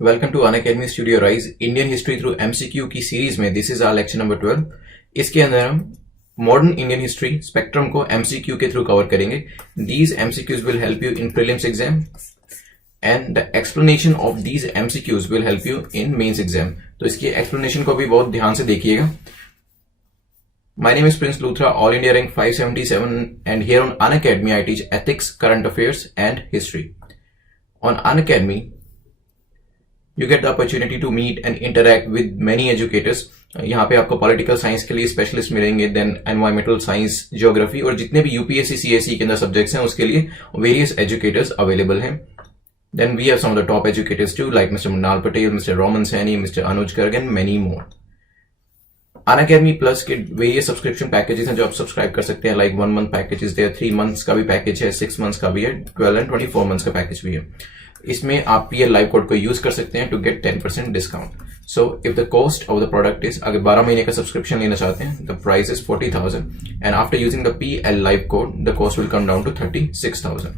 Welcome to Unacademy studio rise Indian history through MCQ की series में this is our lecture number 12। इसके अंदर हम मॉडर्न इंडियन हिस्ट्री स्पेक्ट्रम को MCQ के थ्रू कवर करेंगे। These MCQs will help you in prelims exam and the explanation of these MCQs will help you in mains exam. तो इसकी explanation को भी बहुत ध्यान से देखिएगा। My name is Prince Luthra, All India rank 577, and here on Unacademy I teach ethics, current affairs, and history. On Unacademy, you get the opportunity to meet and interact with many educators. यहाँ पे आपको political science के लिए specialist मिलेंगे, then environmental science, geography और जितने भी UPSC CSE के अंदर सब्जेक्ट्स हैं उसके लिए वेरियस एजुकेटर्स अवेलेबल हैं। Then we have some of the top educators too, like Mr. Munal Patel, Mr. Roman Saini, Mr. Anuj Garg, and many more. Unacademy plus के वेरियस सब्सक्रिप्शन पैकेजेस हैं जो आप subscribe कर सकते हैं, like 1 month packages है, 3 months का भी पैकेज है, 6 मंथ्स का भी है, 12 एंड 24 मंथ्स का पैकेज भी है। इसमें आप पीएल लाइव कोड को यूज कर सकते हैं to get 10% discount. So if the cost of the product is, अगर 12 महीने का सब्सक्रिप्शन लेना चाहते हैं, the price is 40,000 and after using the PL live code the cost will come down to 36,000।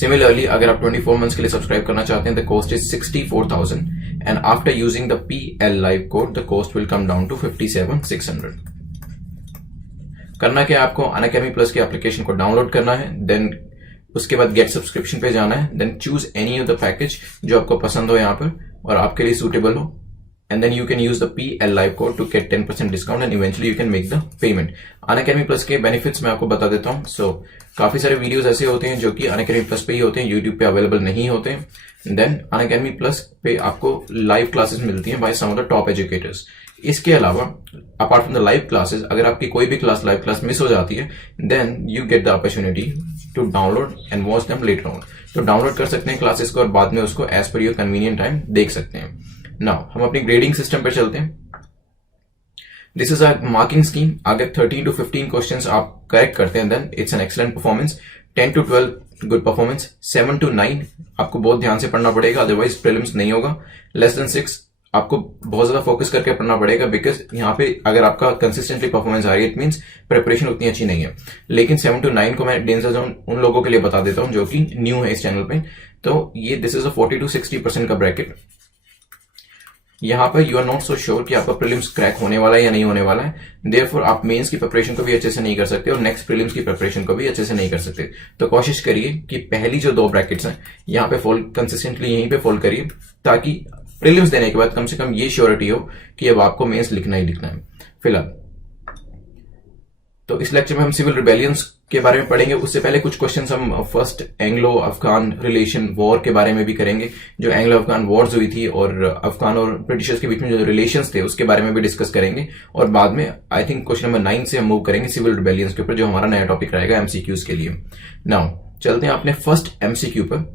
Similarly, अगर आप 24 मंथ्स के लिए सब्सक्राइब करना चाहते हैं, the cost is 64,000 and after using the PL Live code, the cost will come down to 57,600. करना क्या है आपको, अनअकैडमी प्लस की एप्लीकेशन को डाउनलोड करना है, देन उसके बाद गेट सब्सक्रिप्शन पे जाना है, then choose any of the package जो आपको पसंद हो यहाँ पर और आपके लिए सूटेबल हो, and then you can use the PL Live code to get 10% discount and eventually you can make the payment. Unacademy Plus के बेनिफिट्स मैं आपको बता देता हूँ। सो काफी सारे वीडियोस ऐसे होते हैं जो कि Unacademy Plus पे ही होते हैं, YouTube पे अवेलेबल नहीं होते हैं। देन Unacademy Plus पे आपको लाइव क्लासेस मिलती हैं by some of the top educators. इसके अलावा apart from the live classes, अगर आपकी कोई भी लाइव क्लास मिस हो जाती है, then you get the opportunity to download and watch them later on. तो डाउनलोड कर सकते हैं क्लासेस को और बाद में उसको as per your convenient time देख सकते हैं। नाउ हम अपनी ग्रेडिंग सिस्टम पे चलते हैं। This is a marking scheme. अगर 13 to 15 क्वेश्चंस आप करेक्ट करते हैं, then it's an excellent performance. 10 to 12 good performance. 7 to 9 आपको बहुत ध्यान से पढ़ना पड़ेगा, अदरवाइज प्रीलिम्स नहीं होगा। लेस देन 6 आपको बहुत ज्यादा फोकस करके पढ़ना पड़ेगा, बिकॉज यहाँ पे अगर आपका कंसिस्टेंटली परफॉर्मेंस आ रही है, इट मींस प्रिपरेशन उतनी अच्छी नहीं है। लेकिन 7 to 9 को मैं डेंजर जोन उन लोगों के लिए बता देता हूं जो कि न्यू है इस चैनल पे। तो ये दिस इज अ 40 to 60% का ब्रैकेट। यहाँ पर you are not so sure कि आपका प्रीलिम्स क्रैक होने वाला है या नहीं होने वाला है, देयरफॉर आप मेंस की प्रिपरेशन को भी अच्छे से नहीं कर सकते और नेक्स्ट प्रीलिम्स की प्रिपरेशन को भी अच्छे से नहीं कर सकते। तो कोशिश करिए कि पहली जो 2 ब्रैकेट्स हैं यहाँ पे फॉल कंसिस्टेंटली यहीं पे फॉल करिए, ताकि प्रीलिम्स देने के बाद कम से कम ये श्योरिटी हो कि अब आपको मेंस लिखना ही लिखना है। फिलहाल तो इस लेक्चर में हम सिविल रिबेलियंस के बारे में पढ़ेंगे। उससे पहले कुछ क्वेश्चंस हम first Anglo Afghan relation war के बारे में भी करेंगे, जो एंग्लो अफगान वॉर्स हुई थी और अफगान और ब्रिटिशर्स के बीच में जो रिलेशंस थे उसके बारे में भी डिस्कस करेंगे। और बाद में आई थिंक क्वेश्चन नंबर 9 से हम मूव करेंगे सिविल रिबेलियंस के ऊपर, जो हमारा नया टॉपिक रहेगा एमसीक्यूज के लिए। नाउ चलते हैं अपने फर्स्ट एमसीक्यू पर।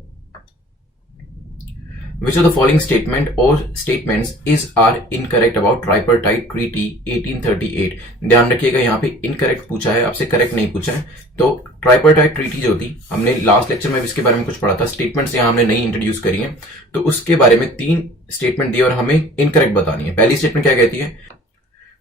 Which of the following statement or statements are incorrect about Tripartite Treaty 1838? ध्यान रखिएगा, यहाँ पे इनकरेक्ट पूछा है, आपसे करेक्ट नहीं पूछा है। तो ट्राइपर्टाइट ट्रीटी जो थी, हमने लास्ट लेक्चर में इसके बारे में कुछ पढ़ा था, स्टेटमेंट्स यहाँ हमने नई इंट्रोड्यूस करी है। तो उसके बारे में 3 स्टेटमेंट दी और हमें इनकरेक्ट बतानी है। पहली स्टेटमेंट क्या कहती है,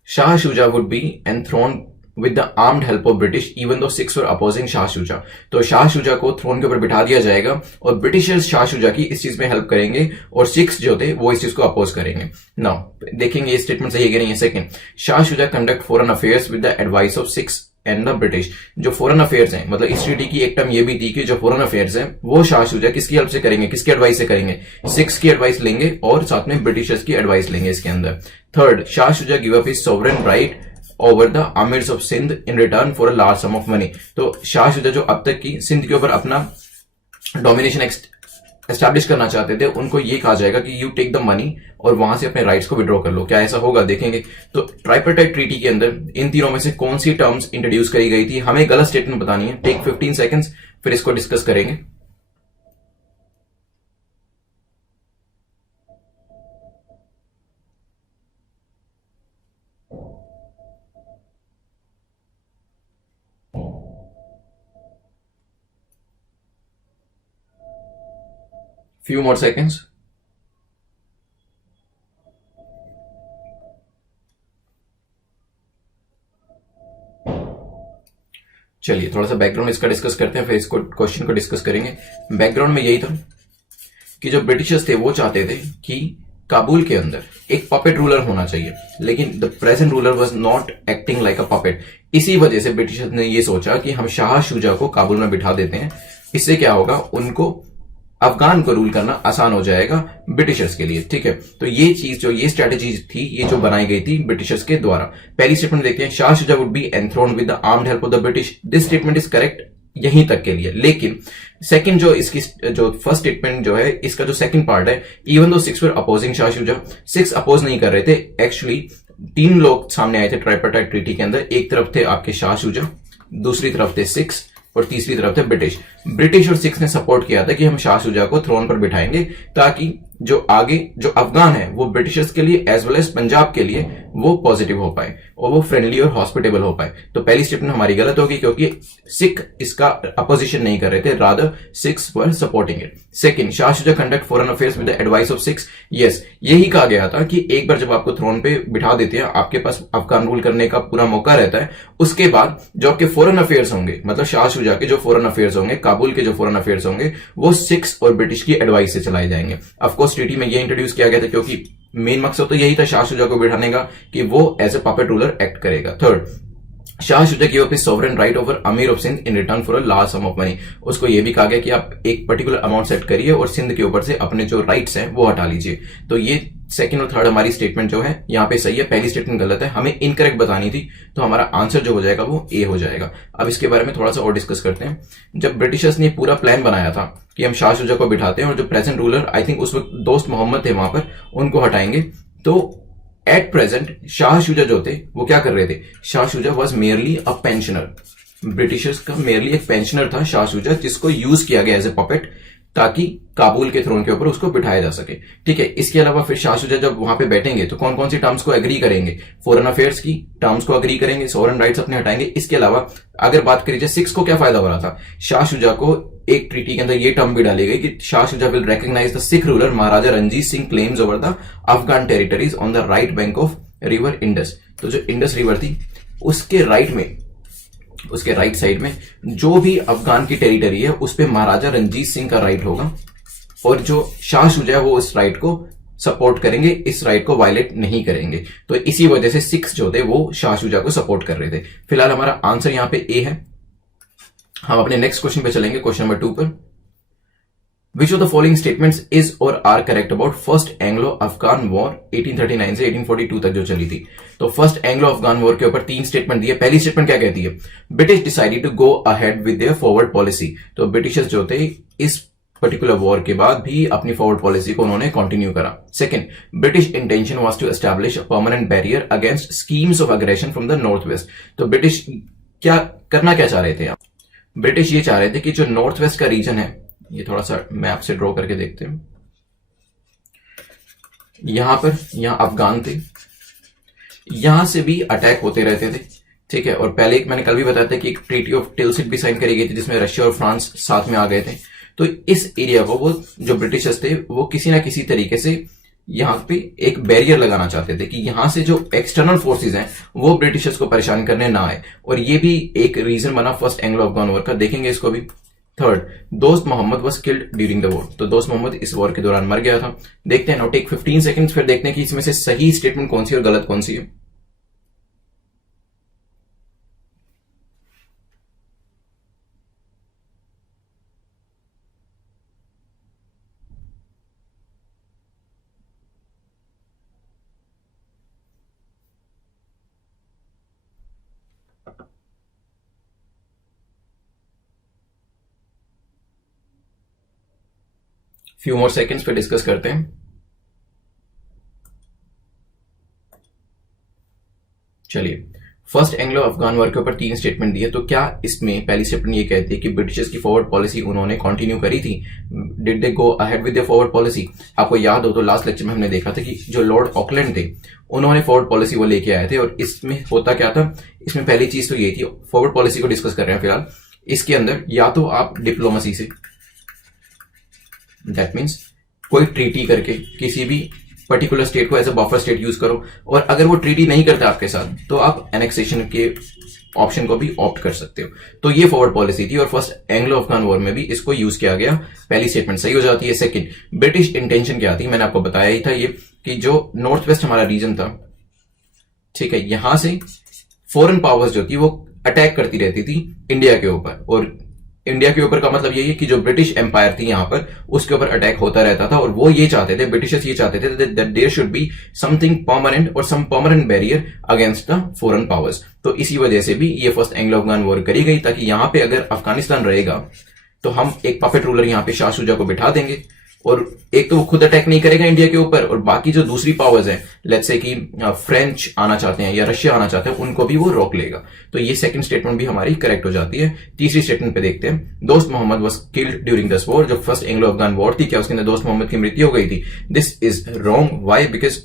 Shah Shuja would be enthroned with the armed help of British even though 6 were opposing Shah Shuja. तो शाह शुजा को थ्रोन के ऊपर बिठा दिया जाएगा और ब्रिटिशर्स शाह शुजा की इस चीज में हेल्प करेंगे और 6 जो थे वो इस चीज को अपोज करेंगे। नाउ देखेंगे ये स्टेटमेंट सही है कि नहीं है। Second, Shah Shuja conduct foreign affairs with the advice of 6 and the British. जो फॉरेन अफेयर्स हैं, मतलब इस ट्रीटी की एक टर्म ये भी थी कि जो फॉरेन अफेयर्स हैं वो शाह शुजा किसकी हेल्प से करेंगे, किसकी एडवाइस से करेंगे, 6 की एडवाइस लेंगे और साथ में ब्रिटिशर्स की एडवाइस लेंगे इसके अंदर। Third, Shah Shuja give up his sovereign right over the amirs of Sindh in return for a large sum of money. तो शाह शुजा जो अब तक की सिंध के ऊपर अपना डोमिनेशन एस्टैब्लिश करना चाहते थे, उनको ये कहा जाएगा कि यू टेक द मनी और वहां से अपने राइट्स को विड्रॉ कर लो। क्या ऐसा होगा, देखेंगे। तो ट्राइपर्टाइट ट्रीटी के अंदर इन तीनों में से कौन सी टर्म्स इंट्रोड्यूस करी गई थी, हमें गलत स्टेटमेंट बतानी है। टेक 15 सेकेंड्स, फिर इसको डिस्कस करेंगे। Few more seconds. चलिए थोड़ा सा बैकग्राउंड इसका डिस्कस करते हैं, फिर इसको क्वेश्चन को डिस्कस करेंगे। बैकग्राउंड में यही था कि जो ब्रिटिशर्स थे वो चाहते थे कि काबुल के अंदर एक पपेट रूलर होना चाहिए, लेकिन the present ruler was not acting like a puppet. इसी वजह से ब्रिटिशर्स ने ये सोचा कि हम शाह शुजा को काबुल में बिठा देते हैं, इससे क्या होगा, उनको अफगान को रूल करना आसान हो जाएगा ब्रिटिशर्स के लिए। ठीक है, तो ये चीज जो ये स्ट्रेटेजी थी, ये जो बनाई गई थी ब्रिटिशर्स के द्वारा। पहली स्टेटमेंट देखते हैं, Shah Shuja would be enthroned with the armed help of the British. This statement is correct यहीं तक के लिए, लेकिन सेकंड जो इसकी जो फर्स्ट स्टेटमेंट जो है, इसका जो सेकंड पार्ट है, इवन दो 6 वर अपोजिंग शाह शुजा, 6 अपोज नहीं कर रहे थे। एक्चुअली 3 लोग सामने आए थे ट्राइपार्टाइट ट्रीटी के अंदर, एक तरफ थे आपके शाह शुजा, दूसरी तरफ थे 6 और तीसरी तरफ थे ब्रिटिश। ब्रिटिश और 6 ने सपोर्ट किया था कि हम शाह शुजा को थ्रोन पर बिठाएंगे, ताकि जो आगे जो अफगान है वो ब्रिटिशर्स के लिए एज वेल एज पंजाब के लिए वो पॉजिटिव हो पाए और वो फ्रेंडली और हॉस्पिटेबल हो पाए। तो पहली स्टेटमेंट हमारी गलत होगी, क्योंकि सिख इसका अपोजिशन नहीं कर रहे थे, rather 6 were supporting it. Second, Shah Shuja conduct foreign affairs with the advice of 6। Yes, यही कहा गया था कि एक बार जब आपको थ्रोन पे बिठा देते हैं, आपके पास अफगान रूल करने का पूरा मौका रहता है, उसके बाद जो आपके फॉरेन अफेयर्स होंगे, मतलब शाह शुजा के जो फॉरेन अफेयर्स होंगे, काबुल के जो फॉरेन अफेयर्स होंगे, वो 6 और ब्रिटिश की एडवाइस से चलाए जाएंगे। ऑफकोर्स ट्रीटी में ये इंट्रोड्यूस किया गया था, क्योंकि मेन मकसद तो यही था शाह शुजा को बिठाने का कि वो as a puppet ruler act करेगा। Third, Shah Shuja give up his sovereign right over amir of Sindh in return for a large sum of money. उसको ये भी कहा गया कि आप एक पर्टिकुलर अमाउंट सेट करिए और सिंध के ऊपर से अपने जो राइट्स हैं वो हटा लीजिए। तो ये सेकंड और थर्ड हमारी स्टेटमेंट जो है यहाँ पे सही है, पहली स्टेटमेंट गलत है, हमें इनकरेक्ट बतानी थी, तो हमारा आंसर जो हो जाएगा वो ए हो जाएगा। अब इसके बारे में थोड़ा सा और डिस्कस करते हैं। जब ब्रिटिशर्स ने पूरा प्लान बनाया था कि हम शाह शुजा को बिठाते हैं और जो प्रेजेंट रूलर, आई थिंक उस वक्त दोस्त मोहम्मद थे वहां पर, उनको हटाएंगे, तो एट प्रेजेंट शाह शुजा जो थे वो क्या कर रहे थे, Shah Shuja was merely a pensioner. Britishers का मेयरली एक पेंशनर था शाह शुजा, जिसको यूज किया गया एज ए पपेट, ताकि काबुल के थ्रोन के ऊपर उसको बिठाया जा सके। ठीक है, इसके अलावा फिर शाह शुजा जब वहां पे बैठेंगे तो कौन कौन सी टर्म्स को एग्री करेंगे, फॉरेन अफेयर्स की टर्म्स को एग्री करेंगे, सॉवरेन राइट्स अपने हटाएंगे। इसके अलावा अगर बात करी जाए 6 को क्या फायदा हो रहा था, शाह शुजा को एक ट्रीटी के अंदर ये टर्म भी डाली गई कि Shah Shuja will recognise the Sikh ruler Maharaja Ranjit Singh claims over the Afghan territories on the right bank of river Indus. तो जो इंडस रिवर थी उसके राइट में, उसके राइट साइड में जो भी अफगान की टेरिटरी है उस पर महाराजा रणजीत सिंह का राइट होगा, और जो शाह शुजा है वो इस राइट को सपोर्ट करेंगे, इस राइट को वायलेट नहीं करेंगे। तो इसी वजह से 6 जो थे वो शाह शुजा को सपोर्ट कर रहे थे। फिलहाल हमारा आंसर यहां पे ए है। हम अपने नेक्स्ट क्वेश्चन पे चलेंगे, क्वेश्चन नंबर 2 पर। Which of the following statements is or are correct about first Anglo-Afghan War 1839 से 1842 तक जो चली थी। तो फर्स्ट एंग्लो अफगान वॉर के ऊपर 3 स्टेटमेंट दिए। पहली स्टेटमेंट क्या कहती है, British decided to go ahead with their forward policy. तो ब्रिटिशर्स जो थे इस पर्टिकुलर वॉर के बाद भी अपनी फॉरवर्ड पॉलिसी को उन्होंने कंटिन्यू करा। Second, British intention was to establish a permanent barrier against schemes of aggression from the north west. तो ब्रिटिश क्या करना क्या चाह रहे थे, ब्रिटिश ये चाह रहे थे कि जो नॉर्थ वेस्ट का रीजन है, ये थोड़ा सा मैप से ड्रॉ करके देखते हैं, यहां अफगान थे, यहां से भी अटैक होते रहते थे। ठीक है, और पहले एक मैंने कल भी बताया था कि एक ट्रीटी ऑफ टिलसिट भी साइन करी गई थी जिसमें रशिया और फ्रांस साथ में आ गए थे। तो इस एरिया को वो जो ब्रिटिशर्स थे वो किसी ना किसी तरीके से यहां पे एक बैरियर लगाना चाहते थे कि यहां से जो एक्सटर्नल फोर्सेस हैं वो ब्रिटिशर्स को परेशान करने ना आए, और ये भी एक रीजन बना फर्स्ट एंग्लो अफगान वॉर का। देखेंगे इसको भी। Third, Dost Mohammad was killed during the war. तो दोस्त मोहम्मद इस वॉर के दौरान मर गया था। देखते हैं, नाउ टेक 15 सेकंड्स, फिर देखते हैं कि इसमें से सही स्टेटमेंट कौन सी और गलत कौन सी है। फ्यू मोर सेकंड्स पे डिस्कस करते हैं। चलिए, फर्स्ट एंग्लो अफगान वॉर के ऊपर 3 स्टेटमेंट दिए। तो क्या इसमें पहली स्टेटमेंट ये कहती है कि ब्रिटिशर्स की फॉरवर्ड पॉलिसी उन्होंने कंटिन्यू करी थी, did they go ahead with their forward policy. आपको याद हो तो लास्ट लेक्चर में हमने देखा था कि जो लॉर्ड ऑकलैंड थे उन्होंने फॉरवर्ड पॉलिसी वो लेके आए थे, और इसमें होता क्या था, इसमें पहली चीज तो ये थी, फॉरवर्ड पॉलिसी को डिस्कस कर रहे हैं फिलहाल। इसके अंदर या तो आप डिप्लोमेसी से, दैट मीन्स कोई ट्रीटी करके किसी भी पर्टिकुलर स्टेट को as a buffer state use करो, और अगर वो ट्रीटी नहीं करता आपके साथ तो आप एनेक्सेशन के ऑप्शन को भी ऑप्ट कर सकते हो। तो ये फॉरवर्ड पॉलिसी थी और फर्स्ट एंग्लो अफगान वॉर में भी इसको यूज किया गया। पहली स्टेटमेंट सही हो जाती है। सेकंड, ब्रिटिश इंटेंशन क्या थी, मैंने आपको बताया ही था ये कि जो नॉर्थ वेस्ट हमारा रीजन था, ठीक है, यहां से फॉरेन पावर्स जो थी वो अटैक करती रहती थी इंडिया के ऊपर, और इंडिया के ऊपर का मतलब यही है कि जो ब्रिटिश एम्पायर थी यहां पर उसके ऊपर अटैक होता रहता था, और वो ये चाहते थे, ब्रिटिशर्स ये चाहते थे that there should be something permanent और some permanent barrier against the foreign powers. तो इसी वजह से भी ये फर्स्ट एंग्लो अफगान वॉर करी गई, ताकि यहां पे अगर अफगानिस्तान रहेगा तो हम एक पपेट रूलर यहां पे शाह शुजा को बिठा देंगे, और एक तो वो खुद अटैक नहीं करेगा इंडिया के ऊपर, और बाकी जो दूसरी पावर्स हैं, लेट्स से कि फ्रेंच आना चाहते हैं या रशिया आना चाहते हैं, उनको भी वो रोक लेगा। तो ये सेकंड स्टेटमेंट भी हमारी करेक्ट हो जाती है। तीसरी स्टेटमेंट पे देखते हैं, Dost Mohammad was killed during this war. जो फर्स्ट एंग्लो अफगान वॉर थी, क्या उसके अंदर दोस्त मोहम्मद की मृत्यु हो गई थी? This is wrong. Why? Because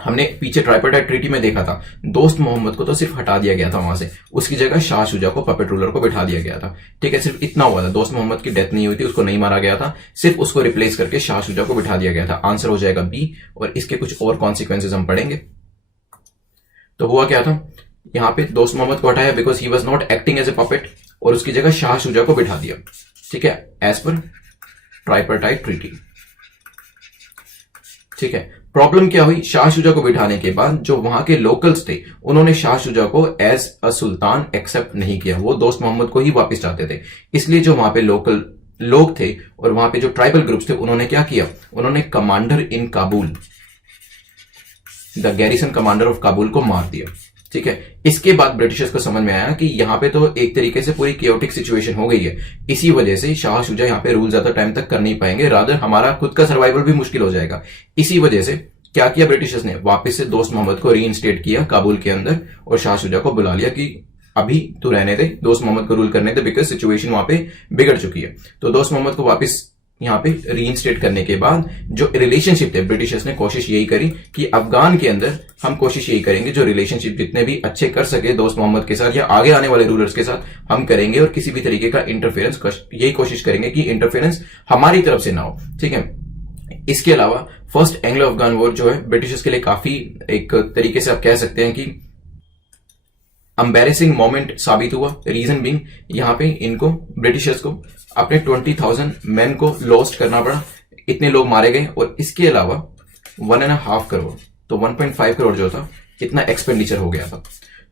हमने पीछे ट्राइपार्टाइट ट्रीटी में देखा था, दोस्त मोहम्मद को तो सिर्फ हटा दिया गया था वहां से, उसकी जगह शाह शुजा को, पपेट रूलर को बिठा दिया गया था। ठीक है, सिर्फ इतना हुआ था, दोस्त मोहम्मद की डेथ नहीं हुई थी, उसको नहीं मारा गया था, सिर्फ उसको रिप्लेस करके शाह शुजा को बिठा दिया गया था। आंसर हो जाएगा बी, और इसके कुछ और कॉन्सिक्वेंसेज हम पढ़ेंगे। तो हुआ क्या था, यहां पे दोस्त मोहम्मद को हटाया because he was not acting as a puppet, और उसकी जगह शाह शुजा को बिठा दिया। ठीक है, एज पर ट्राइपार्टाइट ट्रीटी। ठीक है, प्रॉब्लम क्या हुई, शाह शुजा को बिठाने के बाद जो वहां के लोकल्स थे उन्होंने शाह शुजा को एज अ सुल्तान एक्सेप्ट नहीं किया, वो दोस्त मोहम्मद को ही वापस चाहते थे। इसलिए जो वहां पे लोकल लोग थे और वहां पे जो ट्राइबल ग्रुप्स थे, उन्होंने क्या किया, उन्होंने commander in Kabul, the garrison commander of Kabul को मार दिया। ठीक है, इसके बाद ब्रिटिशर्स को समझ में आया कि यहां पे तो एक तरीके से पूरी केओटिक सिचुएशन हो गई है, इसी वजह से शाह शुजा यहां पे रूल ज्यादा टाइम तक कर नहीं पाएंगे, रादर हमारा खुद का सर्वाइवल भी मुश्किल हो जाएगा। इसी वजह से क्या किया ब्रिटिशर्स ने, वापस से दोस्त मोहम्मद को रीइंस्टेट किया काबुल के अंदर, और शाह शुजा को बुला लिया कि अभी तू रहने दे, दोस्त मोहम्मद को रूल करने दे, बिकॉज सिचुएशन वहां पे बिगड़ चुकी है। तो दोस्त मोहम्मद को वापस यहां पे रीइंस्टेट करने के बाद जो रिलेशनशिप थे, ब्रिटिशर्स ने कोशिश यही करी कि अफगान के अंदर हम कोशिश यही करेंगे जो रिलेशनशिप जितने भी अच्छे कर सके दोस्त मोहम्मद के साथ या आगे आने वाले रूलर्स के साथ हम करेंगे, और किसी भी तरीके का इंटरफेरेंस यही कोशिश करेंगे कि इंटरफेरेंस हमारी तरफ से ना हो। ठीक है, इसके अलावा फर्स्ट एंग्लो अफगान वॉर जो है ब्रिटिशर्स के लिए काफी एक तरीके से आप कह सकते हैं कि एम्बैरेसिंग मोमेंट साबित हुआ। रीजन बीइंग, यहां पे इनको ब्रिटिशर्स को अपने 20,000 मैन को लॉस्ट करना पड़ा, इतने लोग मारे गए, और इसके अलावा 1.5 करोड़, तो 1.5 करोड़ जो था, इतना एक्सपेंडिचर हो गया था।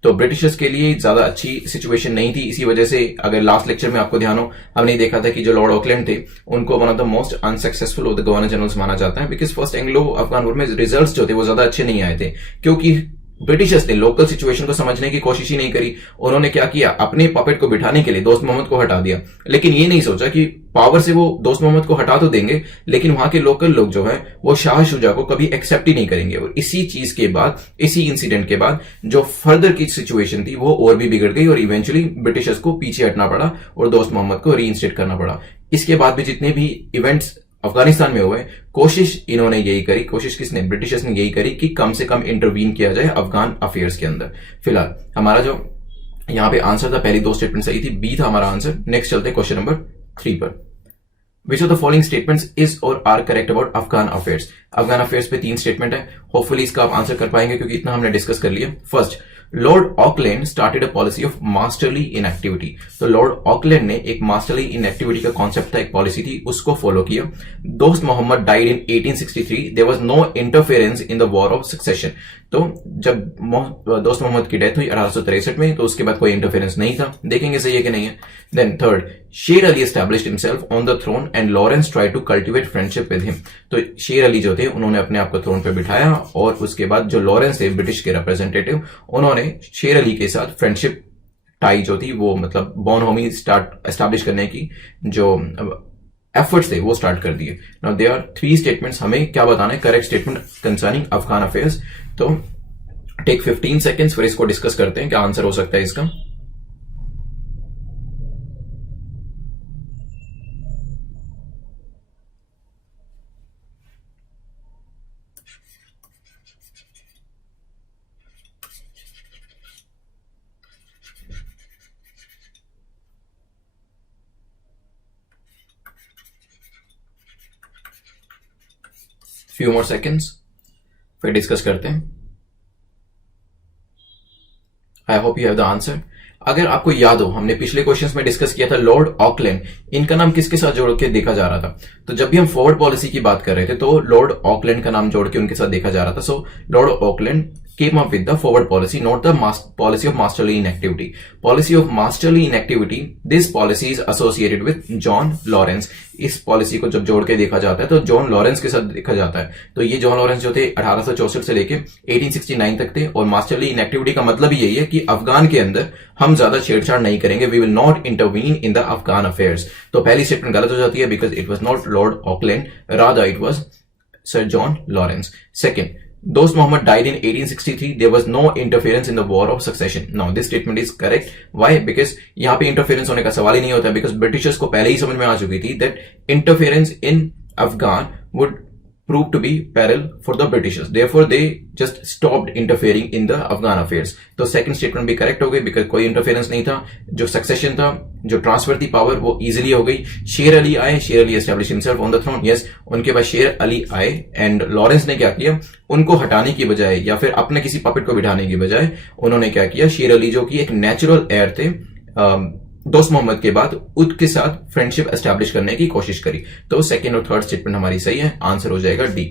तो ब्रिटिशर्स के लिए ज्यादा अच्छी सिचुएशन नहीं थी। इसी वजह से अगर लास्ट लेक्चर में आपको ध्यान हो, हमने देखा था कि जो लॉर्ड ऑकलैंड थे उनको one of the most unsuccessful of the governor generals माना जाता है, because first Anglo Afghan war में रिजल्ट्स जो थे वो ज्यादा अच्छे नहीं आए थे, क्योंकि ब्रिटिशर्स ने लोकल सिचुएशन को समझने की कोशिश ही नहीं करी। उन्होंने क्या किया, अपने पपेट को बिठाने के लिए दोस्त मोहम्मद को हटा दिया, लेकिन ये नहीं सोचा कि पावर से वो दोस्त मोहम्मद को हटा तो देंगे, लेकिन वहां के लोकल लोग जो है वो शाह शुजा को कभी एक्सेप्ट ही नहीं करेंगे, और इसी चीज के बाद, इसी इंसिडेंट के बाद जो फर्दर की सिचुएशन थी वो और भी बिगड़ गई, और इवेंचुअली ब्रिटिशर्स को पीछे हटना पड़ा और दोस्त मोहम्मद को रीइंस्टेट करना पड़ा। इसके बाद भी जितने भी इवेंट्स अफगानिस्तान में हुए, कोशिश इन्होंने यही करी, कोशिश किसने, ब्रिटिशर्स ने यही करी कि कम से कम इंटरवीन किया जाए अफगान अफेयर्स के अंदर। फिलहाल हमारा जो यहां पे आंसर था, पहली दो स्टेटमेंट सही थी, बी था हमारा आंसर। नेक्स्ट चलते हैं क्वेश्चन नंबर 3 पर। Which of the following statements is or are correct about Afghan affairs? Afghan affairs पे 3 स्टेटमेंट है, होपफुली इसका आप आंसर कर पाएंगे क्योंकि इतना हमने डिस्कस कर लिया। First, Lord Auckland started a policy of masterly inactivity. तो लॉर्ड ऑकलैंड ने एक मास्टरली इनएक्टिविटी का कॉन्सेप्ट था, एक पॉलिसी थी, उसको फॉलो किया। Dost Mohammad died in 1863, there was no interference in the war of succession. तो जब दोस्त मोहम्मद की डेथ हुई 1863 में, तो उसके बाद कोई इंटरफेरेंस नहीं था। देखेंगे सही है कि नहीं है। Then third, Sher Ali established himself on the throne and Lawrence tried to cultivate friendship with him. तो शेर अली जो थे उन्होंने अपने आप को थ्रोन पे बिठाया, और उसके बाद जो लॉरेंस थे ब्रिटिश के रिप्रेजेंटेटिव, उन्होंने शेर अली के साथ फ्रेंडशिप टाई जो थी वो मतलब बॉनहोमी एस्टैब्लिश करने की जो एफर्ट्स थे वो स्टार्ट कर दिए। नाउ देयर आर 3 स्टेटमेंट्स, हमें क्या बताना है, correct statement concerning Afghan affairs. तो टेक 15 सेकेंड्स, फिर इसको डिस्कस करते हैं क्या आंसर हो सकता है इसका। Few more seconds. फिर डिस्कस करते हैं। I hope you have the answer. अगर आपको याद हो, हमने पिछले क्वेश्चंस में डिस्कस किया था लॉर्ड ऑकलैंड, इनका नाम किसके साथ जोड़ के देखा जा रहा था? तो जब भी हम फॉरवर्ड पॉलिसी की बात कर रहे थे तो लॉर्ड ऑकलैंड का नाम जोड़ के उनके साथ देखा जा रहा था। So Lord Auckland came up with the forward policy, not the policy of masterly inactivity. Policy of masterly inactivity, this policy is associated with John Lawrence. इस पॉलिसी को जब जोड़ के देखा जाता है तो जॉन लॉरेंस के साथ देखा जाता है। तो ये जॉन लॉरेंस जो थे 1864 से लेके 1869 तक थे, और मास्टरली इनएक्टिविटी का मतलब यही है कि अफगान के अंदर हम ज्यादा छेड़छाड़ नहीं करेंगे, we will not intervene in the Afghan affairs. तो पहली स्टेटमेंट गलत हो जाती है, because it was not Lord Auckland, rather it was sir John Lawrence. Second, Dost Muhammad died in 1863. There was no interference in the war of succession. Now, this statement is correct. Why? Because यहाँ पे interference होने का सवाल ही नहीं होता, because Britishers को पहले ही समझ में आ चुकी थी that interference in Afghan would prove to be peril for the Britishers. Therefore, they just stopped interfering in the Afghan affairs. तो second statement भी correct हो गई, because कोई interference नहीं था, जो succession था, जो ट्रांसफर थी पावर, वो इजीली हो गई। शेर अली आए, Sher Ali establish himself on the throne, yes. उनके बाद शेर अली आए एंड लॉरेंस ने क्या किया, उनको हटाने की बजाय या फिर अपने किसी पपेट को बिठाने की बजाय उन्होंने क्या किया, शेर अली जो कि एक नेचुरल एयर थे दोस्त मोहम्मद के बाद, उसके साथ फ्रेंडशिप एस्टैब्लिश करने की कोशिश करी। तो सेकंड और थर्ड स्टेटमेंट हमारी सही है, आंसर हो जाएगा डी।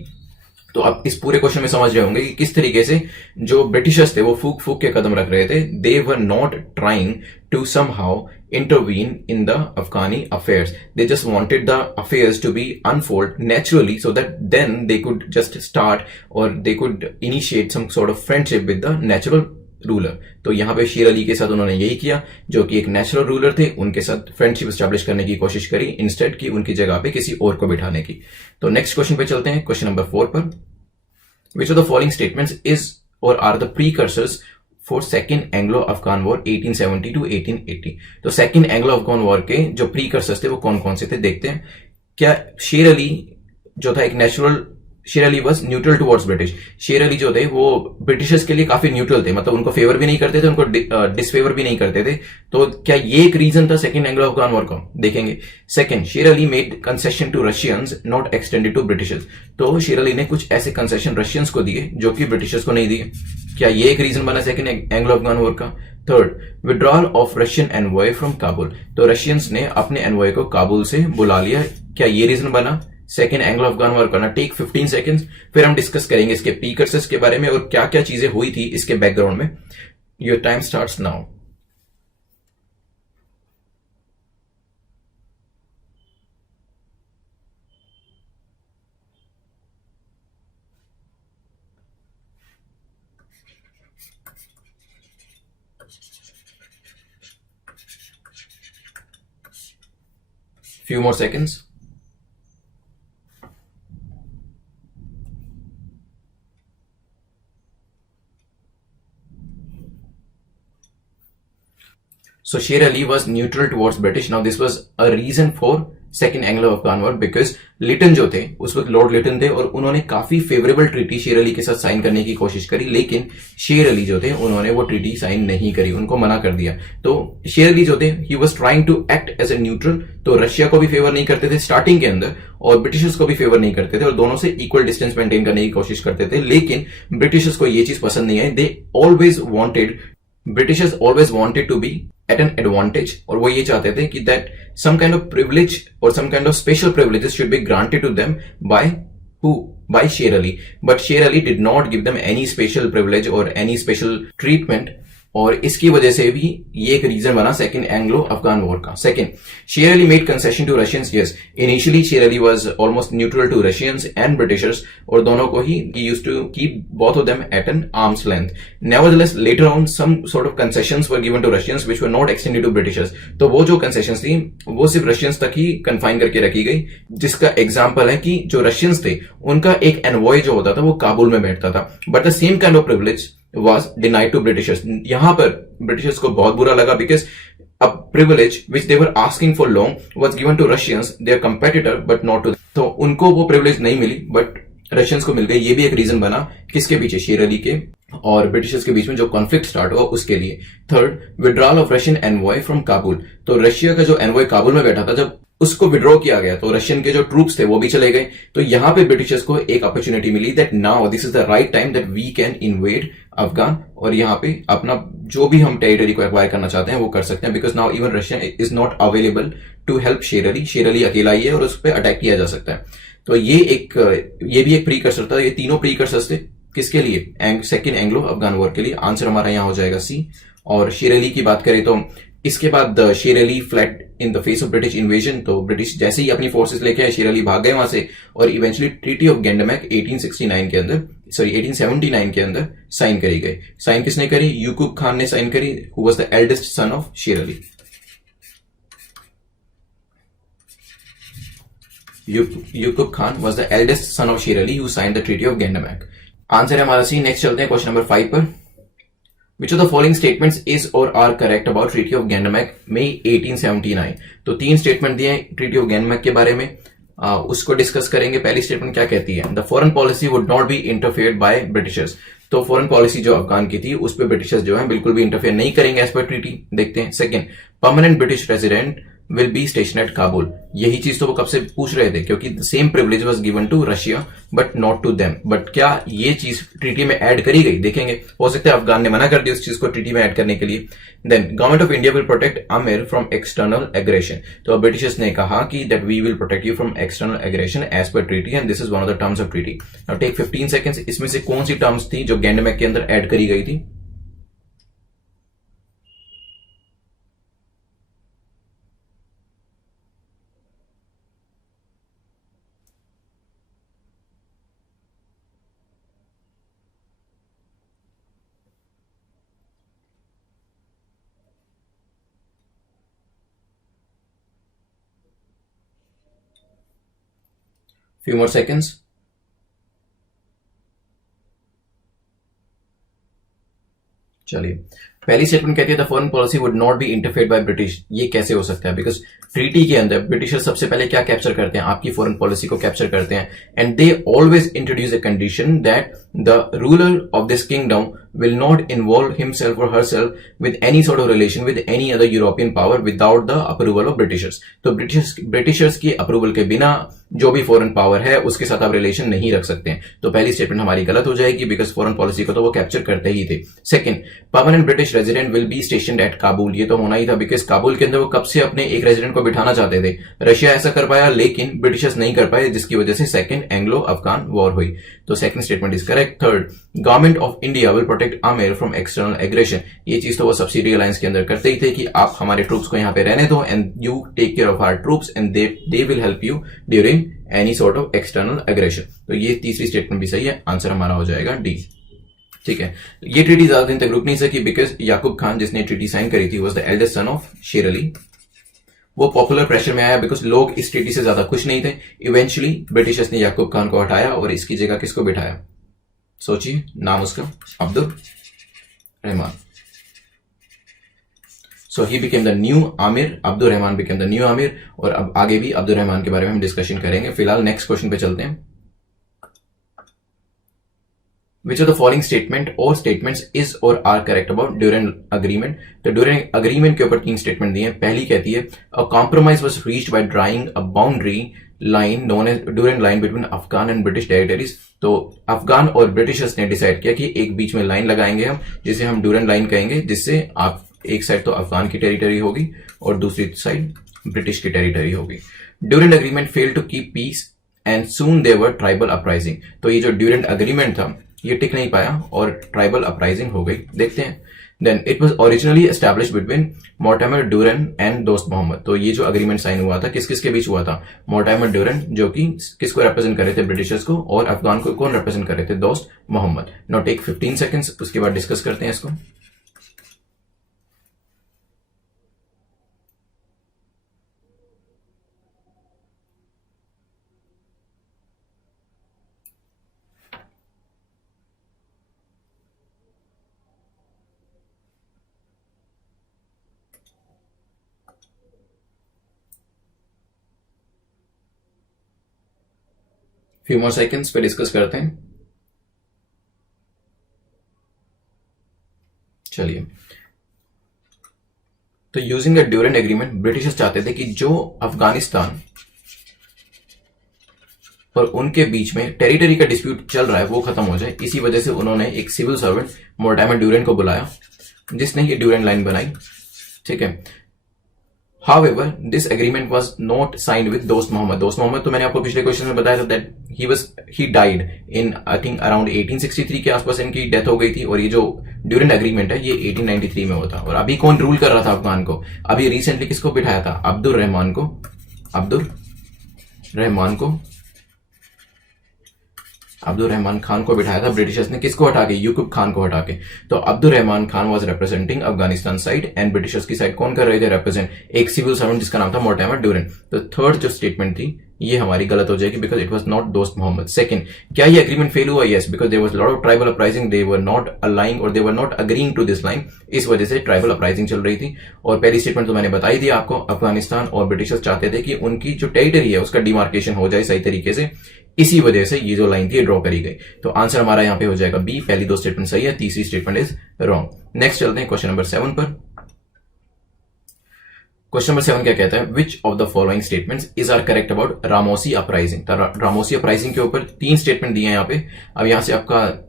तो आप इस पूरे क्वेश्चन में समझ रहे होंगे कि किस तरीके से जो ब्रिटिशर्स थे वो फूक फूक के कदम रख रहे थे। They were not trying to somehow intervene in the Afghani affairs. They just wanted the affairs to be unfold naturally so that then they could just start or they could initiate some sort of friendship with the natural ruler. तो यहां पे शेर अली के साथ उन्होंने यही किया, जो कि एक नेचुरल रूलर थे, उनके साथ फ्रेंडशिप एस्टैब्लिश करने की कोशिश करी इंस्टेड की उनकी जगह पे किसी और को बिठाने की। तो नेक्स्ट क्वेश्चन पे चलते हैं, क्वेश्चन नंबर 4 पर। Which of the following statements is or are the precursors for second Anglo Afghan war 1870 to 1880। तो सेकेंड एंग्लो अफगान वॉर के जो प्रीकर्सर्स थे वो कौन कौन से थे, देखते हैं। क्या शेर अली जो था एक नेचुरल, शेर Ali was neutral towards British. शेर अली जो थे वो ब्रिटिशर्स के लिए काफी न्यूट्रल थे, मतलब उनको फेवर भी नहीं करते थे, उनको डिसफेवर भी नहीं करते थे। तो क्या ये एक रीजन था सेकंड एंग्लो अफगान वॉर का, देखेंगे। Second, Sher Ali made concession to Russians not extended to Britishers. तो शेर अली ने कुछ ऐसे कंसेशन रशियंस को दिए जो कि ब्रिटिशर्स को नहीं दिए। क्या ये एक रीजन बना सेकंड एंग्लो अफगान वॉर का? Third, withdrawal of Russian envoy from Kabul. तो रशियंस ने अपने एनवॉय को काबुल से बुला लिया, क्या ये रीजन बना सेकेंड एंग्लो अफगान वॉर करना? टेक 15 सेकेंड्स, फिर हम डिस्कस करेंगे इसके प्रीकर्सर्स के बारे में और क्या क्या चीजें हुई थी इसके बैकग्राउंड में। Your time starts now. Few more seconds. So Sher Ali was neutral towards British. Now this was a reason for second Anglo Afghan war, because Lytton जो थे उस वक्त लॉर्ड लिटन थे और उन्होंने काफी फेवरेबल ट्रीटी शेर अली के साथ साइन करने की कोशिश करी, लेकिन शेर अली जो थे उन्होंने वो ट्रीटी साइन नहीं करी, उनको मना कर दिया। तो शेर अली जो थे he was trying to act as a neutral, तो रशिया को भी फेवर नहीं करते थे स्टार्टिंग के अंदर और ब्रिटिशर्स को भी फेवर नहीं करते थे और दोनों से इक्वल डिस्टेंस मेंटेन करने की कोशिश करते थे, लेकिन ब्रिटिशर्स को ये चीज पसंद नहीं आई। Britishers always wanted to be at an advantage, और वो ये चाहते थे कि that some kind of privilege or some kind of special privileges should be granted to them by who, by Sher Ali, but Sher Ali did not give them any special privilege or any special treatment, और इसकी वजह से भी ये एक reason बना second Anglo Afghan war का। Second, Sher Ali made concession to Russians, yes initially Sher Ali was almost neutral to Russians and Britishers, और दोनों को ही used to keep both of them at an arms length. Nevertheless later on some sort of concessions were given to Russians which were not extended to Britishers, तो वो जो concessions थी वो सिर्फ रशियंस तक ही कन्फाइन करके रखी गई, जिसका एग्जांपल है कि जो रशियंस थे उनका एक एनवॉय जो होता था वो काबुल में बैठता था, but the same kind of privilege was denied to Britishers। यहां पर ब्रिटिशर्स को बहुत बुरा लगा, because a privilege which they were asking for long was given to Russians, their competitor, but not to them। तो उनको वो प्रिविलेज नहीं मिली बट रशियंस को मिल गई। ये भी एक रीजन बना किसके पीछे, शेर अली के और ब्रिटिशर्स के बीच में जो कॉन्फ्लिक्ट स्टार्ट हुआ उसके लिए। Third, withdrawal of Russian envoy from Kabul, तो रशिया का जो एनवॉय काबुल में बैठा था, जब उसको विड्रॉ किया गया, तो रशियन के जो ट्रूप्स थे वो भी चले गए। तो यहां पे ब्रिटिशर्स को एक अपॉर्चुनिटी मिली that now this is the right time that we can invade Afghan, और यहां पे अपना जो भी हम टेरिटरी को एक्वायर करना चाहते हैं वो कर सकते हैं, because now even Russia is not available to help Sher Ali. शेर अली अकेला ही है और उस पर अटैक किया जा सकता है। तो ये भी एक प्रीकर्सर था। ये तीनों प्रीकर्सर्स थे किसके लिए? सेकेंड एंग्लो अफगान वॉर के लिए। आंसर हमारा यहां हो जाएगा सी। और शेर अली की बात करें तो इसके बाद शेर Ali fled in the face of British invasion. तो ब्रिटिश जैसे ही अपनी फोर्सेस लेके आए, शेर अली भाग गए वहां से, और इवेंचुअली ट्रीटी ऑफ गेंडमैक 1879 के अंदर साइन करी गई। साइन किसने करी? यूकुब खान ने साइन करी, who was the eldest son of Sher Ali. Yakub Khan was the eldest son of Sher Ali who signed the treaty of Gandamak. Answer है हमारा सी। नेक्स्ट चलते हैं क्वेश्चन नंबर 5 पर। Which of the following statements is or are correct about Treaty of Gandamak, May 1879? तो 3 statement दिए हैं treaty of गैंडमैक के बारे में, उसको डिस्कस करेंगे। पहली स्टेटमेंट क्या कहती है? The foreign policy would not be interfered by Britishers. तो फॉरेन पॉलिसी जो अफगान की थी उस पर ब्रिटिशर्स जो है बिल्कुल भी इंटरफेयर नहीं करेंगे एज पर ट्रीटी। देखते हैं। Second, permanent British resident will B station at Kabul. यही चीज तो वो कब से पूछ रहे थे, क्योंकि the same privilege was given to Russia but not to them. But क्या ये चीज ट्रीटी में ऐड करी गई? देखेंगे। हो सकता है अफगान ने मना कर दिया उस चीज को ट्रीटी में ऐड करने के लिए। Then government of India will protect Amir from external aggression. तो ब्रिटिशर्स ने कहा कि that we will protect you from external aggression as per treaty and this is one of the terms of treaty. Now take 15 seconds. इसमें से कौन सी terms थी जो गैंडमैक के अंदर ऐड करी गई थी? Few more seconds. चलिए, पहली स्टेटमेंट कहती है the foreign policy would not be interfered by British. ये कैसे हो सकता है? बिकॉज ट्रीटी के अंदर ब्रिटिशर सबसे पहले क्या कैप्चर करते हैं? आपकी फॉरेन पॉलिसी को कैप्चर करते हैं, and they always introduce a condition that the ruler of this kingdom will not involve himself or herself with any sort of relation with any other European power without the approval of Britishers। तो Britishers की approval के बिना जो भी foreign power है उसके साथ आप रिलेशन नहीं रख सकते हैं। तो पहली स्टेटमेंट हमारी गलत हो जाएगी, बिकॉज फॉरेन पॉलिसी को तो वो कैप्चर करते ही थे। Second, permanent British resident will be stationed at Kabul. ये तो होना ही था, बिकॉज काबुल के अंदर वो कब से अपने एक रेजिडेंट को बिठाना चाहते थे। रशिया ऐसा कर पाया लेकिन ब्रिटिशर्स नहीं कर पाए, जिसकी वजह से सेकंड एंग्लो अफगान वॉर हुई। तो second statement is correct. Third, government of India will protect Amir from external aggression. ये चीज तो वो सब्सिडी अलायंस के अंदर करते ही थे कि आप हमारे ट्रूप्स को यहाँ पे रहने दो and you take care of our troops and they will help you during any sort of external aggression. तो ये तीसरी स्टेटमेंट भी सही है। आंसर हमारा हो जाएगा डी। ठीक है, ये ट्रीटी ज्यादा दिन तक रुक नहीं सकी बिकॉज याकूब खान जिसने ट्रीटी साइन करी थी was the eldest son of Sher Ali. वो पॉपुलर प्रेशर में आया बिकॉज लोग इस ट्रीटी से ज्यादा खुश नहीं थे। इवेंचुअली ब्रिटिशर्स ने याकूब खान को हटाया और इसकी जगह किसको बिठाया? सोचिए, नाम उसका Abdul Rahman. So he became the new Amir. Abdul Rahman became the new Amir. और अब आगे भी अब्दुल रहमान के बारे में हम डिस्कशन करेंगे। फिलहाल नेक्स्ट क्वेश्चन पे चलते हैं। Which of the following statement or statements is or are correct about Durand Agreement? तो Durand Agreement के ऊपर 3 स्टेटमेंट दिए हैं। पहली कहती है a compromise was reached by drawing a boundary line known as Durand Line between Afghan and British territories। तो अफगान और ब्रिटिशर्स ने डिसाइड किया कि एक बीच में लाइन लगाएंगे हम, जिसे हम ड्यूरेंट लाइन कहेंगे, जिससे आप एक साइड तो अफगान की टेरिटरी होगी और दूसरी साइड ब्रिटिश की टेरिटरी होगी। Durand agreement failed to keep peace and soon there were tribal uprising. तो ये जो ड्यूरेंट अग्रीमेंट था ये टिक नहीं पाया और ट्राइबल अपराइजिंग हो गई। देखते हैं। Then it was originally established between Mortimer Durand and Dost Mohammad. तो ये जो अग्रीमेंट साइन हुआ था किस किस के बीच हुआ था? मोर्टामर ड्यूरेन जो कि किसको रिप्रेजेंट कर रहे थे? ब्रिटिशर्स को। और अफगान को कौन रिप्रेजेंट कर रहे थे? दोस्त मोहम्मद। नाउ टेक 15 सेकंड्स, उसके बाद डिस्कस करते हैं इसको। फ्यू मोर सेकंड्स पे डिस्कस करते हैं। चलिए, तो using the Durand agreement Britishers चाहते थे कि जो अफगानिस्तान और उनके बीच में टेरिटरी का डिस्प्यूट चल रहा है वो खत्म हो जाए। इसी वजह से उन्होंने एक सिविल सर्वेंट मोर्टाइमर ड्यूरेंट को बुलाया जिसने ये ड्यूरेंट लाइन बनाई, ठीक है। However, this agreement was not signed with दोस्त मोहम्मद। दोस्त मोहम्मद तो मैंने आपको पिछले क्वेश्चन में बताया था that he died in I think around 1863 के आसपास इनकी डेथ हो गई थी, और ये जो ड्यूरेंट एग्रीमेंट है ये 1893 में होता। और अभी कौन रूल कर रहा था अफगान को? अभी रिसेंटली किसको बिठाया था? अब्दुल रहमान खान को बिठाया था ब्रिटिशर्स ने। किसको हटा के? यूकुब खान को हटा के। तो Abdul Rahman Khan was representing Afghanistan side and Britishers की साइड कौन कर रहे थे रिप्रेजेंट? एक सिविल सर्वेंट जिसका नाम था मोर्टाइमर ड्यूरेंट। तो थर्ड जो स्टेटमेंट थी ये हमारी गलत हो जाएगी बिकॉज इट वाज नॉट दोस्त मोहम्मद। सेकंड, क्या ये एग्रीमेंट फेल हुआ? Yes, because there was lot of tribal uprising, they were not aligning और they were not agreeing to this line. इस वजह से ट्राइबल अपराइजिंग चल रही थी। और पहली स्टेटमेंट तो मैंने बताई दी आपको, अफगानिस्तान और ब्रिटिशर्स चाहते थे कि उनकी जो टेरिटरी है उसका डिमार्केशन हो जाए सही तरीके से, इसी वजह से ये जो लाइन थी ड्रॉ करी गई। तो आंसर हमारा यहां पे हो जाएगा बी। पहली दो स्टेटमेंट सही है, तीसरी स्टेटमेंट इज रॉन्ग। नेक्स्ट चलते हैं क्वेश्चन नंबर 7 पर। क्वेश्चन नंबर 7 क्या कहता है? Which of the following statements is are correct about Ramosi uprising. Ramosi uprising के ऊपर 3 स्टेटमेंट दिए हैं यहाँ पे। अब यहां से आपका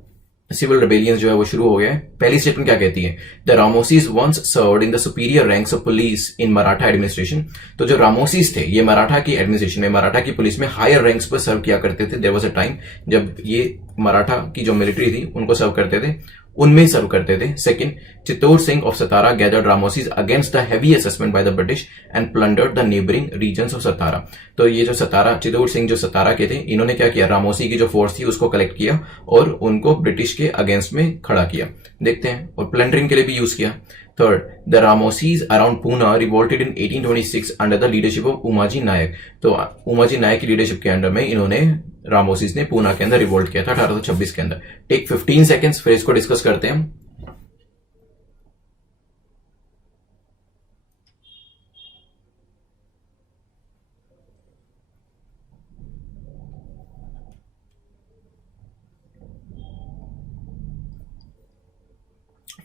सिविल रिबेलियंस जो है वो शुरू हो गया है। पहली स्टेटमेंट क्या कहती है? The Ramosis once served in the superior ranks of police in Maratha administration. तो जो रामोसीज थे ये मराठा की एडमिनिस्ट्रेशन में, मराठा की पुलिस में हायर रैंक्स पर सर्व किया करते थे। देयर वाज अ टाइम जब ये मराठा की जो मिलिट्री थी उनको सर्व करते थे, उनमें सर्व करते थे। Second, Chittor Singh of Satara gathered Ramosis against the heavy assessment by the British and plundered the neighbouring regions of Satara. तो ये जो चित्तौड़ सिंह जो सतारा के थे, इन्होंने क्या किया? रामोसी की जो फोर्स थी उसको कलेक्ट किया और उनको ब्रिटिश के अगेंस्ट में खड़ा किया। देखते हैं, और प्लंडरिंग के लिए भी यूज किया। Third, the Ramosis around Poona revolted in 1826 under the leadership of Umaji Naik. तो उमाजी नायक की लीडरशिप के अंडर में इन्होंने रामोसीज ने पूना के अंदर रिवोल्ट किया था 1826 के अंदर। टेक 15 सेकेंड्स, फिर इसको डिस्कस करते हैं।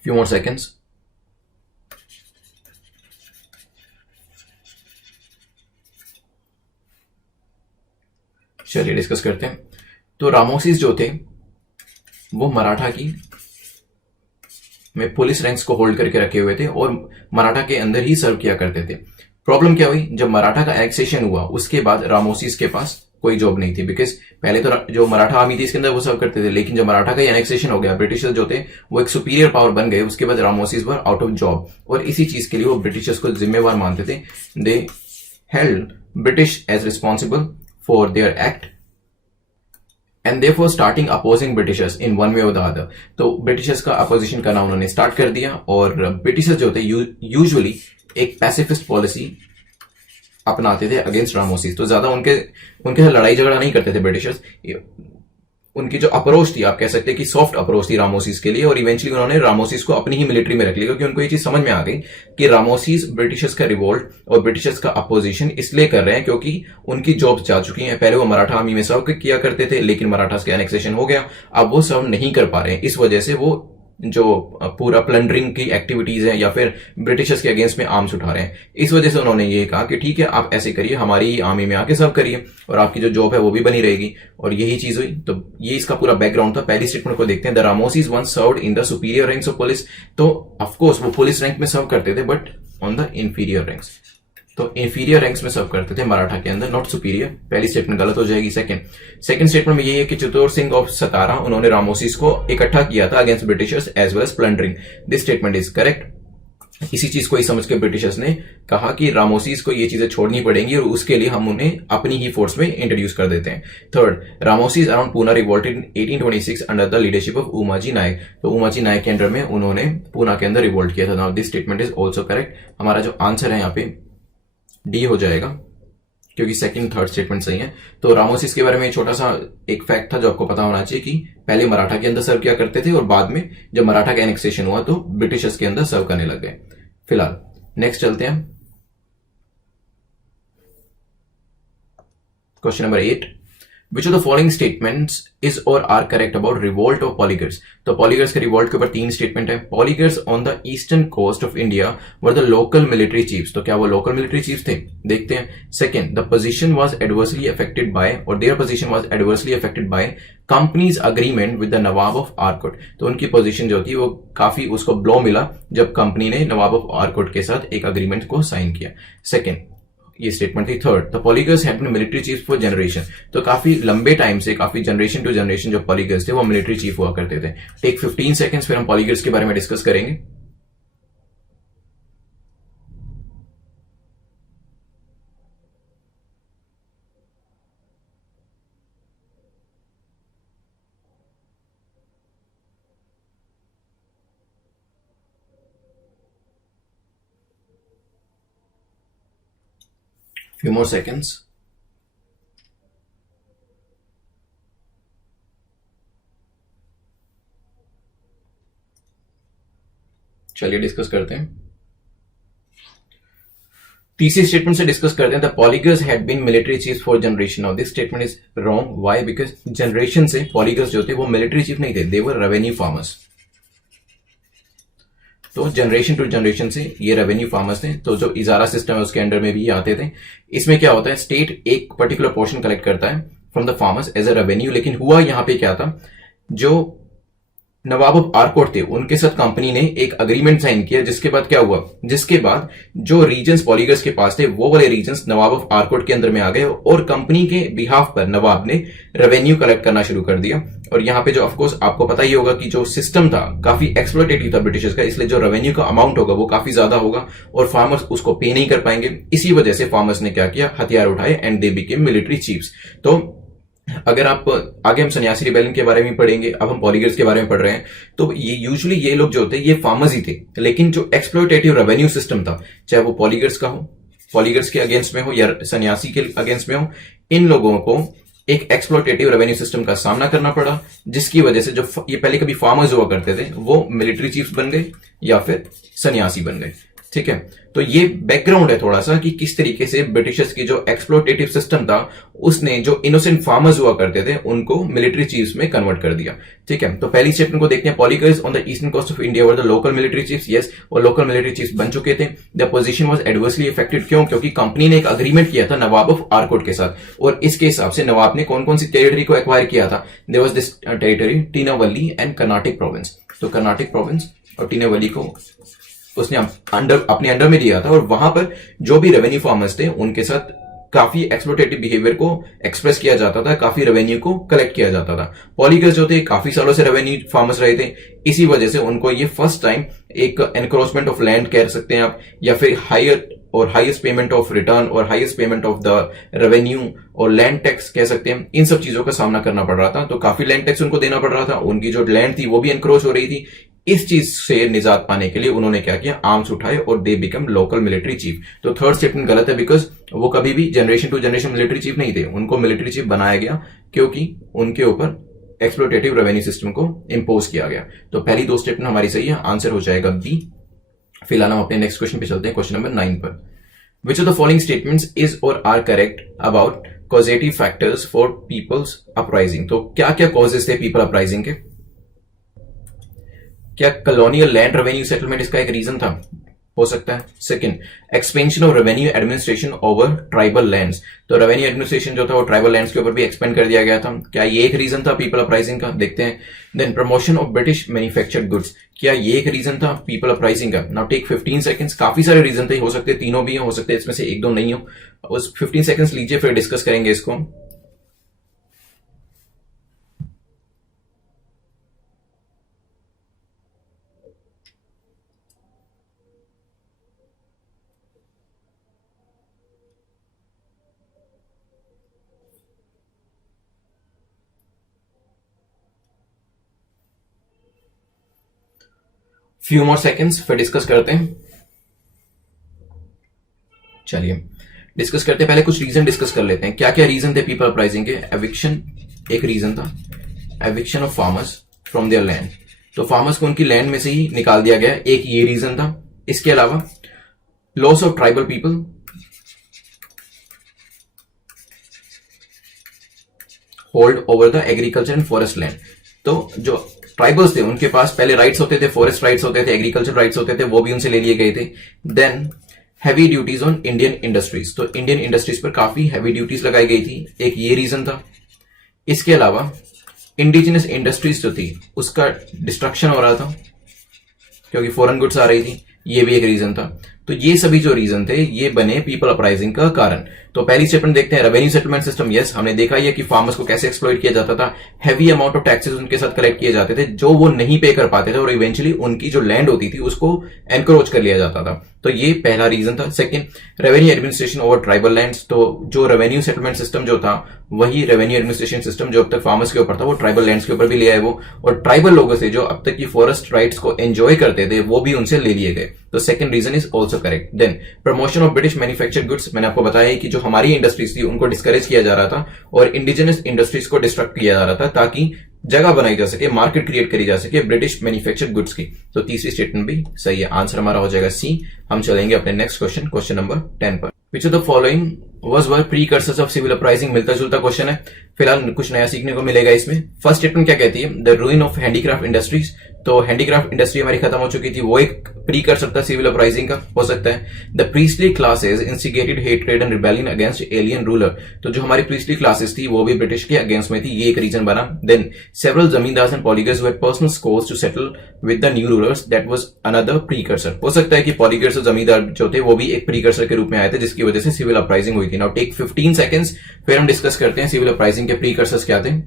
Few more seconds. चलिए डिस्कस करते हैं। तो रामोसीज जो थे वो मराठा की में पुलिस रैंक्स को होल्ड करके रखे हुए थे और मराठा के अंदर ही सर्व किया करते थे। प्रॉब्लम क्या हुई? जब मराठा का एनेक्सेशन हुआ उसके बाद रामोसीज के पास कोई जॉब नहीं थी, बिकॉज पहले तो जो मराठा आर्मी थी इसके अंदर वो सर्व करते थे, लेकिन जब मराठा का एनेक्सेशन हो गया, ब्रिटिशर्स जो थे वो एक सुपीरियर पावर बन गए, उसके बाद रामोसीज वर आउट ऑफ जॉब। और इसी चीज के लिए वो ब्रिटिशर्स को जिम्मेवार मानते थे। They held British as responsible for their act and therefore starting opposing Britishers in one way और द अदर। तो ब्रिटिशर्स का अपोजिशन करना उन्होंने स्टार्ट कर दिया, और ब्रिटिशर्स जो थे यूजुअली एक पैसिफिस्ट पॉलिसी अपनाते थे अगेंस्ट रामोसीज। तो ज्यादा उनके साथ लड़ाई झगड़ा नहीं करते थे ब्रिटिशर्स। उनकी जो अप्रोच थी, आप कह सकते हैं कि सॉफ्ट अप्रोच थी रामोसीज के लिए, और इवेंचुअली उन्होंने रामोसीज को अपनी ही मिलिट्री में रख लिया, क्योंकि उनको ये चीज समझ में आ गई कि रामोसीज ब्रिटिशर्स का रिवोल्ट और ब्रिटिशर्स का अपोजिशन इसलिए कर रहे हैं क्योंकि उनकी जॉब जा चुकी है। पहले वो मराठा आर्मी में सर्व किया करते थे, लेकिन मराठास का एनेक्सेशन हो गया, अब वो सर्व नहीं कर पा रहे हैं। इस वजह से वो जो पूरा प्लंडरिंग की एक्टिविटीज है या फिर ब्रिटिशर्स के अगेंस्ट में आर्म्स उठा रहे हैं, इस वजह से उन्होंने ये कहा कि ठीक है आप ऐसे करिए, हमारी आर्मी में आके सर्व करिए और आपकी जो जॉब है वो भी बनी रहेगी। और यही चीज हुई। तो ये इसका पूरा बैकग्राउंड था। पहली स्टेटमेंट को देखते हैं। The Ramosis once served in the superior ranks of police. तो ऑफकोर्स वो पुलिस रैंक में सर्व करते थे, but on the inferior ranks. तो इंफीरियर रैंक्स में सर्व करते थे मराठा के अंदर, नॉट सुपीरियर। पहली स्टेटमेंट गलत हो जाएगी। सेकंड स्टेटमेंट में ये है कि चित्तौड़ सिंह ऑफ सतारा उन्होंने रामोसीज को इकट्ठा किया था against Britishers as well as plundering. This statement is correct. इसी चीज को ही समझ के ब्रिटिशर्स ने कहा कि रामोसीज को ये चीजें छोड़नी पड़ेंगी और उसके लिए हम उन्हें अपनी ही फोर्स में इंट्रोड्यूस कर देते हैं। Third, Ramosis around Poona revolted in 1826 under the leadership of Umaji Naik. तो उमाजी नायक के अंडर में उन्होंने पूना के अंदर रिवोल्ट किया था। Now this statement is also correct. हमारा जो आंसर है यहाँ पे डी हो जाएगा, क्योंकि सेकंड थर्ड स्टेटमेंट सही है। तो रामोसीज के बारे में छोटा सा एक फैक्ट था जो आपको पता होना चाहिए कि पहले मराठा के अंदर सर्व किया करते थे और बाद में जब मराठा का एनेक्सेशन हुआ तो ब्रिटिशर्स के अंदर सर्व करने लग गए। फिलहाल नेक्स्ट चलते हैं question number 8। Which of the following statements is or are correct about revolt of Poligars. तो पॉलीगर्स के रिवोल्ट के ऊपर 3 स्टेटमेंट है। Poligars on the eastern coast of India were the local military chiefs. तो क्या वो लोकल मिलिट्री चीफ्स थे? देखते हैं। Second, the position was adversely affected by, और their position was adversely affected by company's agreement with the Nawab of Arcot. तो उनकी position जो थी वो काफी उसको ब्लो मिला जब कंपनी ने नवाब ऑफ आरकोट के साथ एक अग्रीमेंट को साइन किया। सेकंड, ये स्टेटमेंट थी। Third, the polygars had been military chief for generation. तो काफी लंबे टाइम से, काफी जनरेशन टू जनरेशन जो पॉलीगर्स थे वो मिलिट्री चीफ हुआ करते थे। टेक 15 सेकंड्स, फिर हम पॉलीगर्स के बारे में डिस्कस करेंगे। Few more seconds. चलिए डिस्कस करते हैं। तीसरी स्टेटमेंट से डिस्कस करते हैं। The polygars had been military chief for generation. Now this statement is wrong. Why? Because generation से पॉलीगर्स जो थे वो मिलिट्री चीफ नहीं थे, दे वर रेवेन्यू फार्मर्स। तो जनरेशन टू जनरेशन से ये रेवेन्यू फार्मर्स थे। तो जो इजारा सिस्टम है उसके अंडर में भी आते थे। इसमें क्या होता है, स्टेट एक पर्टिकुलर पोर्शन कलेक्ट करता है from the farmers as a revenue. लेकिन हुआ यहां पे क्या था, जो नवाब ऑफ आरकोट थे उनके साथ कंपनी ने एक अग्रीमेंट साइन किया, जिसके बाद क्या हुआ, जिसके बाद जो रीजन्स पॉलीगर्स के पास थे वो वाले रीजन्स नवाब ऑफ आरकोट के अंदर में आ गए और कंपनी के बिहाफ पर नवाब ने रेवेन्यू कलेक्ट करना शुरू कर दिया। और यहां पे जो ऑफकोर्स आपको पता ही होगा कि जो सिस्टम था काफी एक्सप्लॉयटेटिव था ब्रिटिशर्स का, इसलिए जो रेवेन्यू का अमाउंट होगा वो काफी ज्यादा होगा और फार्मर्स उसको पे नहीं कर पाएंगे। इसी वजह से फार्मर्स ने क्या किया, हथियार उठाए and they became military chiefs. तो अगर आप आगे हम सन्यासी रिबेलियन के बारे में पढ़ेंगे, अब हम पॉलीगर्स के बारे में पढ़ रहे हैं, तो ये यूजुअली ये लोग जो थे ये फार्मर्स ही थे। लेकिन जो एक्सप्लॉयटेटिव रेवेन्यू सिस्टम था, चाहे वो पॉलीगर्स का हो, पॉलीगर्स के अगेंस्ट में हो या सन्यासी के अगेंस्ट में हो, इन लोगों को एक एक्सप्लॉयटेटिव रेवेन्यू सिस्टम का सामना करना पड़ा, जिसकी वजह से जो ये पहले कभी फार्मर्स हुआ करते थे वो मिलिट्री चीफ्स बन गए या फिर सन्यासी बन गए। ठीक है, तो ये बैकग्राउंड है थोड़ा सा कि किस तरीके से ब्रिटिशर्स की जो एक्सप्लोटेटिव सिस्टम था उसने जो इनोसेंट फार्मर्स हुआ करते थे उनको मिलिट्री चीफ्स में कन्वर्ट कर दिया। ठीक है, तो पहली स्टेटमेंट को देखते हैं। Polygars on the eastern coast of India were the local military chiefs. Yes, वो लोकल मिलिट्री चीफ्स बन चुके थे। The position was adversely affected. क्यों? क्योंकि कंपनी ने एक अग्रीमेंट किया था नवाब ऑफ आरकोट के साथ और इसके हिसाब से नवाब ने कौन कौन सी टेरिटरी को एक्वायर किया था। There was this territory Tinnevelly and Carnatic province. तो कर्नाटिक प्रोविंस और टीनावली को उसने अपने अंडर में दिया था और वहां पर जो भी रेवेन्यू फार्मर्स थे उनके साथ काफी एक्सप्लोटेटिव बिहेवियर को एक्सप्रेस किया जाता था, काफी रेवेन्यू को कलेक्ट किया जाता था। पॉलीगर्स जो थे काफी सालों से रेवेन्यू फार्मर्स रहे थे, इसी वजह से उनको ये फर्स्ट टाइम एक एनक्रोचमेंट ऑफ लैंड कह सकते हैं आप, या फिर हायर और हाईएस्ट पेमेंट ऑफ रिटर्न और highest payment of the revenue और लैंड टैक्स कह सकते हैं, इन सब चीजों का सामना करना पड़ रहा था। तो काफी लैंड टैक्स उनको देना पड़ रहा था, उनकी जो लैंड थी वो भी एनक्रोच हो रही थी। इस चीज से निजात पाने के लिए उन्होंने क्या किया, आर्म्स उठाए और they become local military chief. तो थर्ड स्टेटमेंट गलत है बिकॉज वो कभी भी generation to generation military chief नहीं थे, उनको मिलिट्री चीफ बनाया गया क्योंकि उनके ऊपर एक्सप्लोटेटिव रेवेन्यू सिस्टम को इंपोज किया गया। तो पहली दो स्टेटमेंट हमारी सही है, आंसर हो जाएगा बी। फिलहाल हम अपने नेक्स्ट क्वेश्चन पे चलते हैं, क्वेश्चन नंबर 9 पर। Which of the following statements is or are correct about causative factors for people's uprising. तो क्या क्या कॉजेज थे पीपल अपराइजिंग के? क्या कॉलोनियल लैंड रेवेन्यू सेटलमेंट इसका एक रीजन था? हो सकता है। Second, expansion of revenue administration over tribal lands. तो रेवेन्यू एडमिनिस्ट्रेशन जो था वो ट्राइबल लैंड्स के ऊपर भी एक्सपेंड कर दिया गया था। क्या ये एक रीजन था पीपल अपराइजिंग का? देखते हैं। Then promotion of British manufactured goods. क्या ये एक रीजन था पीपल अपराइजिंग का? Now take 15 seconds. काफी सारे रीजन थे, हो सकते तीनों भी हो सकते हैं इसमें से एक दो नहीं हो। उस 15 सेकंड्स लीजिए, फिर डिस्कस करेंगे इसको। फ्यू मोर सेकेंड्स, फिर डिस्कस करते हैं। चलिए डिस्कस करते हैं, पहले कुछ रीजन डिस्कस कर लेते हैं। क्या क्या रीजन थे पीपल अपराइजिंग के? एविक्शन एक रीजन था, eviction of farmers from there land. तो फार्मर्स को उनकी लैंड में से ही निकाल दिया गया, एक ये रीजन था। इसके अलावा loss of tribal people hold over the agriculture and forest land. तो जो ट्राइबल्स थे उनके पास पहले राइट्स होते थे, फॉरेस्ट राइट्स होते थे, एग्रीकल्चर राइट्स होते थे, वो भी उनसे ले लिए गए थे। Then heavy duties on Indian industries, तो इंडियन इंडस्ट्रीज पर काफी हैवी ड्यूटीज लगाई गई थी, एक ये रीजन था। इसके अलावा इंडिजिनस इंडस्ट्रीज जो थी उसका डिस्ट्रक्शन हो रहा था क्योंकि फॉरेन गुड्स आ रही थी, ये भी एक रीजन था। तो ये सभी जो रीजन थे ये बने पीपल अपराइजिंग का कारण। तो पहली स्टेटमेंट देखते हैं, रेवेन्यू सेटलमेंट सिस्टम। यस, हमने देखा ही है कि फार्मर्स को कैसे एक्सप्लॉइट किया जाता था, हैवी अमाउंट ऑफ टैक्सेस उनके साथ कलेक्ट किए जाते थे जो वो नहीं पे कर पाते थे, और इवेंचुअली उनकी जो लैंड होती थी उसको एनक्रोच कर लिया जाता था। तो ये पहला रीजन था। Second, revenue administration over tribal lands. तो जो रेवेन्यू सेटलमेंट सिस्टम जो था वही रेवेन्यू एडमिनिस्ट्रेशन सिस्टम जो अब तक फार्मर्स के ऊपर था वो ट्राइबल लैंड्स के ऊपर भी ले आए वो, और ट्राइबल लोगों से जो अब तक की फॉरेस्ट राइट्स को एंजॉय करते थे वो भी उनसे ले लिए गए। तो second reason is also correct. Then promotion of British manufactured goods. मैंने आपको बताया कि जो हमारी इंडस्ट्रीज थी उनको डिस्करेज किया जा रहा था और इंडिजिनस इंडस्ट्रीज को डिस्ट्रक्ट किया जा रहा था ताकि जगह बनाई जा सके, मार्केट क्रिएट करी जा सके ब्रिटिश मैन्युफैक्चर्ड गुड्स की। तो तीसरी स्टेटमेंट भी सही है, आंसर हमारा हो जाएगा सी। हम चलेंगे अपने नेक्स्ट क्वेश्चन, क्वेश्चन नंबर 10 पर। Which of the following was were precursors of civil uprising. मिलता जुलता क्वेश्चन है, फिलहाल कुछ नया सीखने को मिलेगा इसमें। फर्स्ट स्टेटमेंट क्या कहती है, the ruin of handicraft industries. तो हैंडीक्राफ्ट इंडस्ट्री हमारी खत्म हो चुकी थी, वो एक प्रीकर्सर था सिविल अपराइजिंग का, हो सकता है। The priestly classes instigated hatred and rebellion against alien ruler. तो जो हमारी प्रीस्टली क्लासेस थी वो भी ब्रिटिश के अगेंस्ट में थी, ये एक रीजन बना। Then several zamindars and polygars were personal scores to settle with the new rulers, that was another precursor. हो सकता है कि पॉलीगर्स और जमींदार जो थे वो भी एक प्रीकर्सर के रूप में आए थे जिसकी वजह से सिविल अपराइजिंग हुई थी। नाउ टेक 15 सेकंड्स, फिर हम डिस्कस करते हैं सिविल अपराइजिंग के प्रीकर्सर्स क्या थे।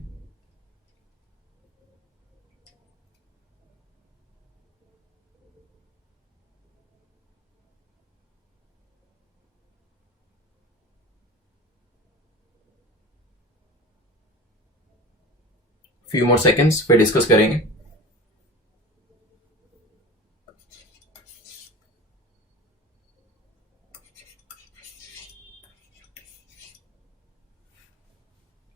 फ्यू मोर सेकंड्स फिर डिस्कस करेंगे।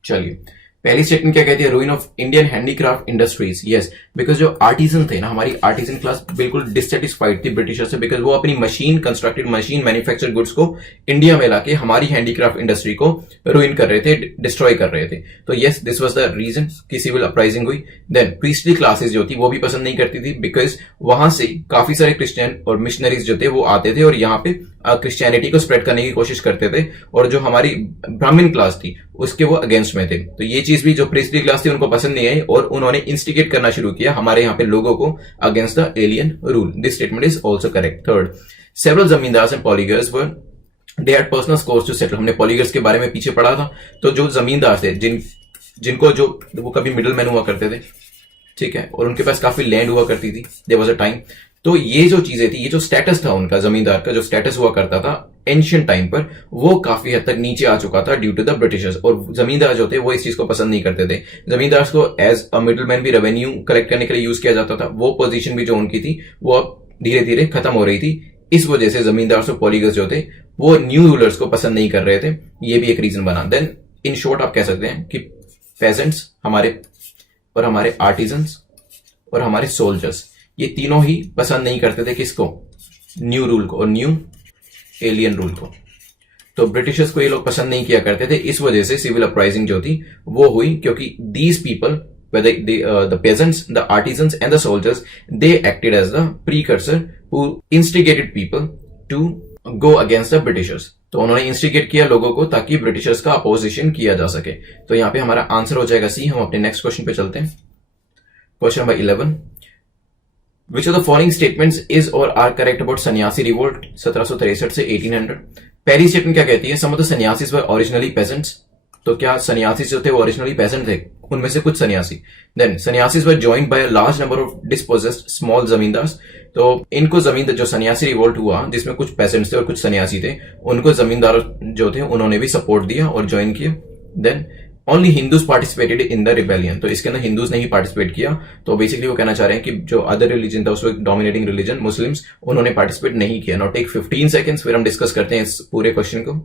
चलिए, पहली स्टेटमेंट क्या कहती है, ruin of Indian handicraft industries. Yes, because जो आर्टिजन थे ना, हमारी आर्टिजन क्लास बिल्कुल डिससेटिस्फाइड थी ब्रिटिशर से, बिकॉज वो अपनी machine constructed, machine manufactured goods को इंडिया में लाके हमारी हैंडीक्राफ्ट इंडस्ट्री को रूइन कर रहे थे, डिस्ट्रॉय कर रहे थे। तो yes, this was the reason कि सिविल अपराइजिंग हुई। देन प्रीस्टली क्लासेस जो थी वो भी पसंद नहीं करती थी, बिकॉज वहां से काफी सारे क्रिश्चियन और मिशनरीज जो थे वो आते थे और यहाँ पे क्रिश्चियनिटी को स्प्रेड करने की कोशिश करते थे, और जो हमारी ब्राह्मण क्लास थी उसके वो अगेंस्ट में थे। तो ये चीज भी जो प्रीस्टली क्लास थी उनको पसंद नहीं आई और उन्होंने इंस्टिगेट करना शुरू किया हमारे यहाँ पे लोगों को against the alien rule. This statement is also correct. Third, several zamindars and polygars were they had personal scores to settle. हमने पॉलीगर्स के बारे में पीछे पढ़ा था। तो जो जमींदार थे जिनको जो वो कभी मिडल मैन हुआ करते थे, ठीक है, और उनके पास काफी लैंड हुआ करती थी, देयर वाज अ टाइम। तो ये जो चीजें थी, ये जो स्टेटस था उनका, जमींदार का जो स्टेटस हुआ करता था एंशियंट टाइम पर, वो काफी हद तक नीचे आ चुका था ड्यू टू द ब्रिटिशर्स। और जमींदार जो थे वो इस चीज को पसंद नहीं करते थे। जमींदार को एज अ मिडल मैन भी रेवेन्यू कलेक्ट करने के लिए यूज किया जाता था। वो पोजीशन भी जो उनकी थी वो अब धीरे धीरे खत्म हो रही थी। इस वजह से जमींदार और पॉलीगर्स जो थे वो न्यू रूलर्स को पसंद नहीं कर रहे थे, ये भी एक रीजन बना। देन इन शॉर्ट आप कह सकते हैं कि पेजेंट्स हमारे आर्टिजन्स और हमारे सोल्जर्स, ये तीनों ही पसंद नहीं करते थे किसको, न्यू रूल को और न्यू एलियन रूल को। तो ब्रिटिशर्स को ये लोग पसंद नहीं किया करते थे, इस वजह से सिविल अपराइजिंग जो थी वो हुई, क्योंकि these people whether the peasants, the artisans and the soldiers, they acted as the precursor who instigated people to go against the Britishers। तो उन्होंने इंस्टिगेट किया लोगों को ताकि ब्रिटिशर्स का अपोजिशन किया जा सके। तो यहां पे हमारा आंसर हो जाएगा सी। हम अपने नेक्स्ट क्वेश्चन पे चलते हैं, question number 11। Which of the following statements is or are correct about सन्यासी रिवोल्ट 1763 से 1800। पहली स्टेटमेंट क्या कहती है, some of the sannyasis were originally peasants। तो क्या सन्यासी जो थे वो ओरिजिनली पेजेंट थे, उनमें से कुछ sanyasi. Then sanyasis were joined by a large number of dispossessed small zamindars. तो इनको जमींदार जो सन्यासी रिवोल्ट हुआ जिसमें कुछ पेजेंट्स थे और कुछ सन्यासी थे, उनको जमींदार जो थे उन्होंने भी सपोर्ट दिया और ज्वाइन किया। Then only Hindus participated in the rebellion. तो इसके अंदर हिंदूज ने ही पार्टिसिपेट किया। तो बेसिकली वो कहना चाह रहे हैं कि जो अदर रिलीजन था उसमें डोमिनेटिंग रिलीजन मुस्लिम्स, उन्होंने पार्टिसिपेट नहीं किया। नाउ टेक 15 सेकंड्स, फिर हम डिस्कस करते हैं इस पूरे क्वेश्चन को।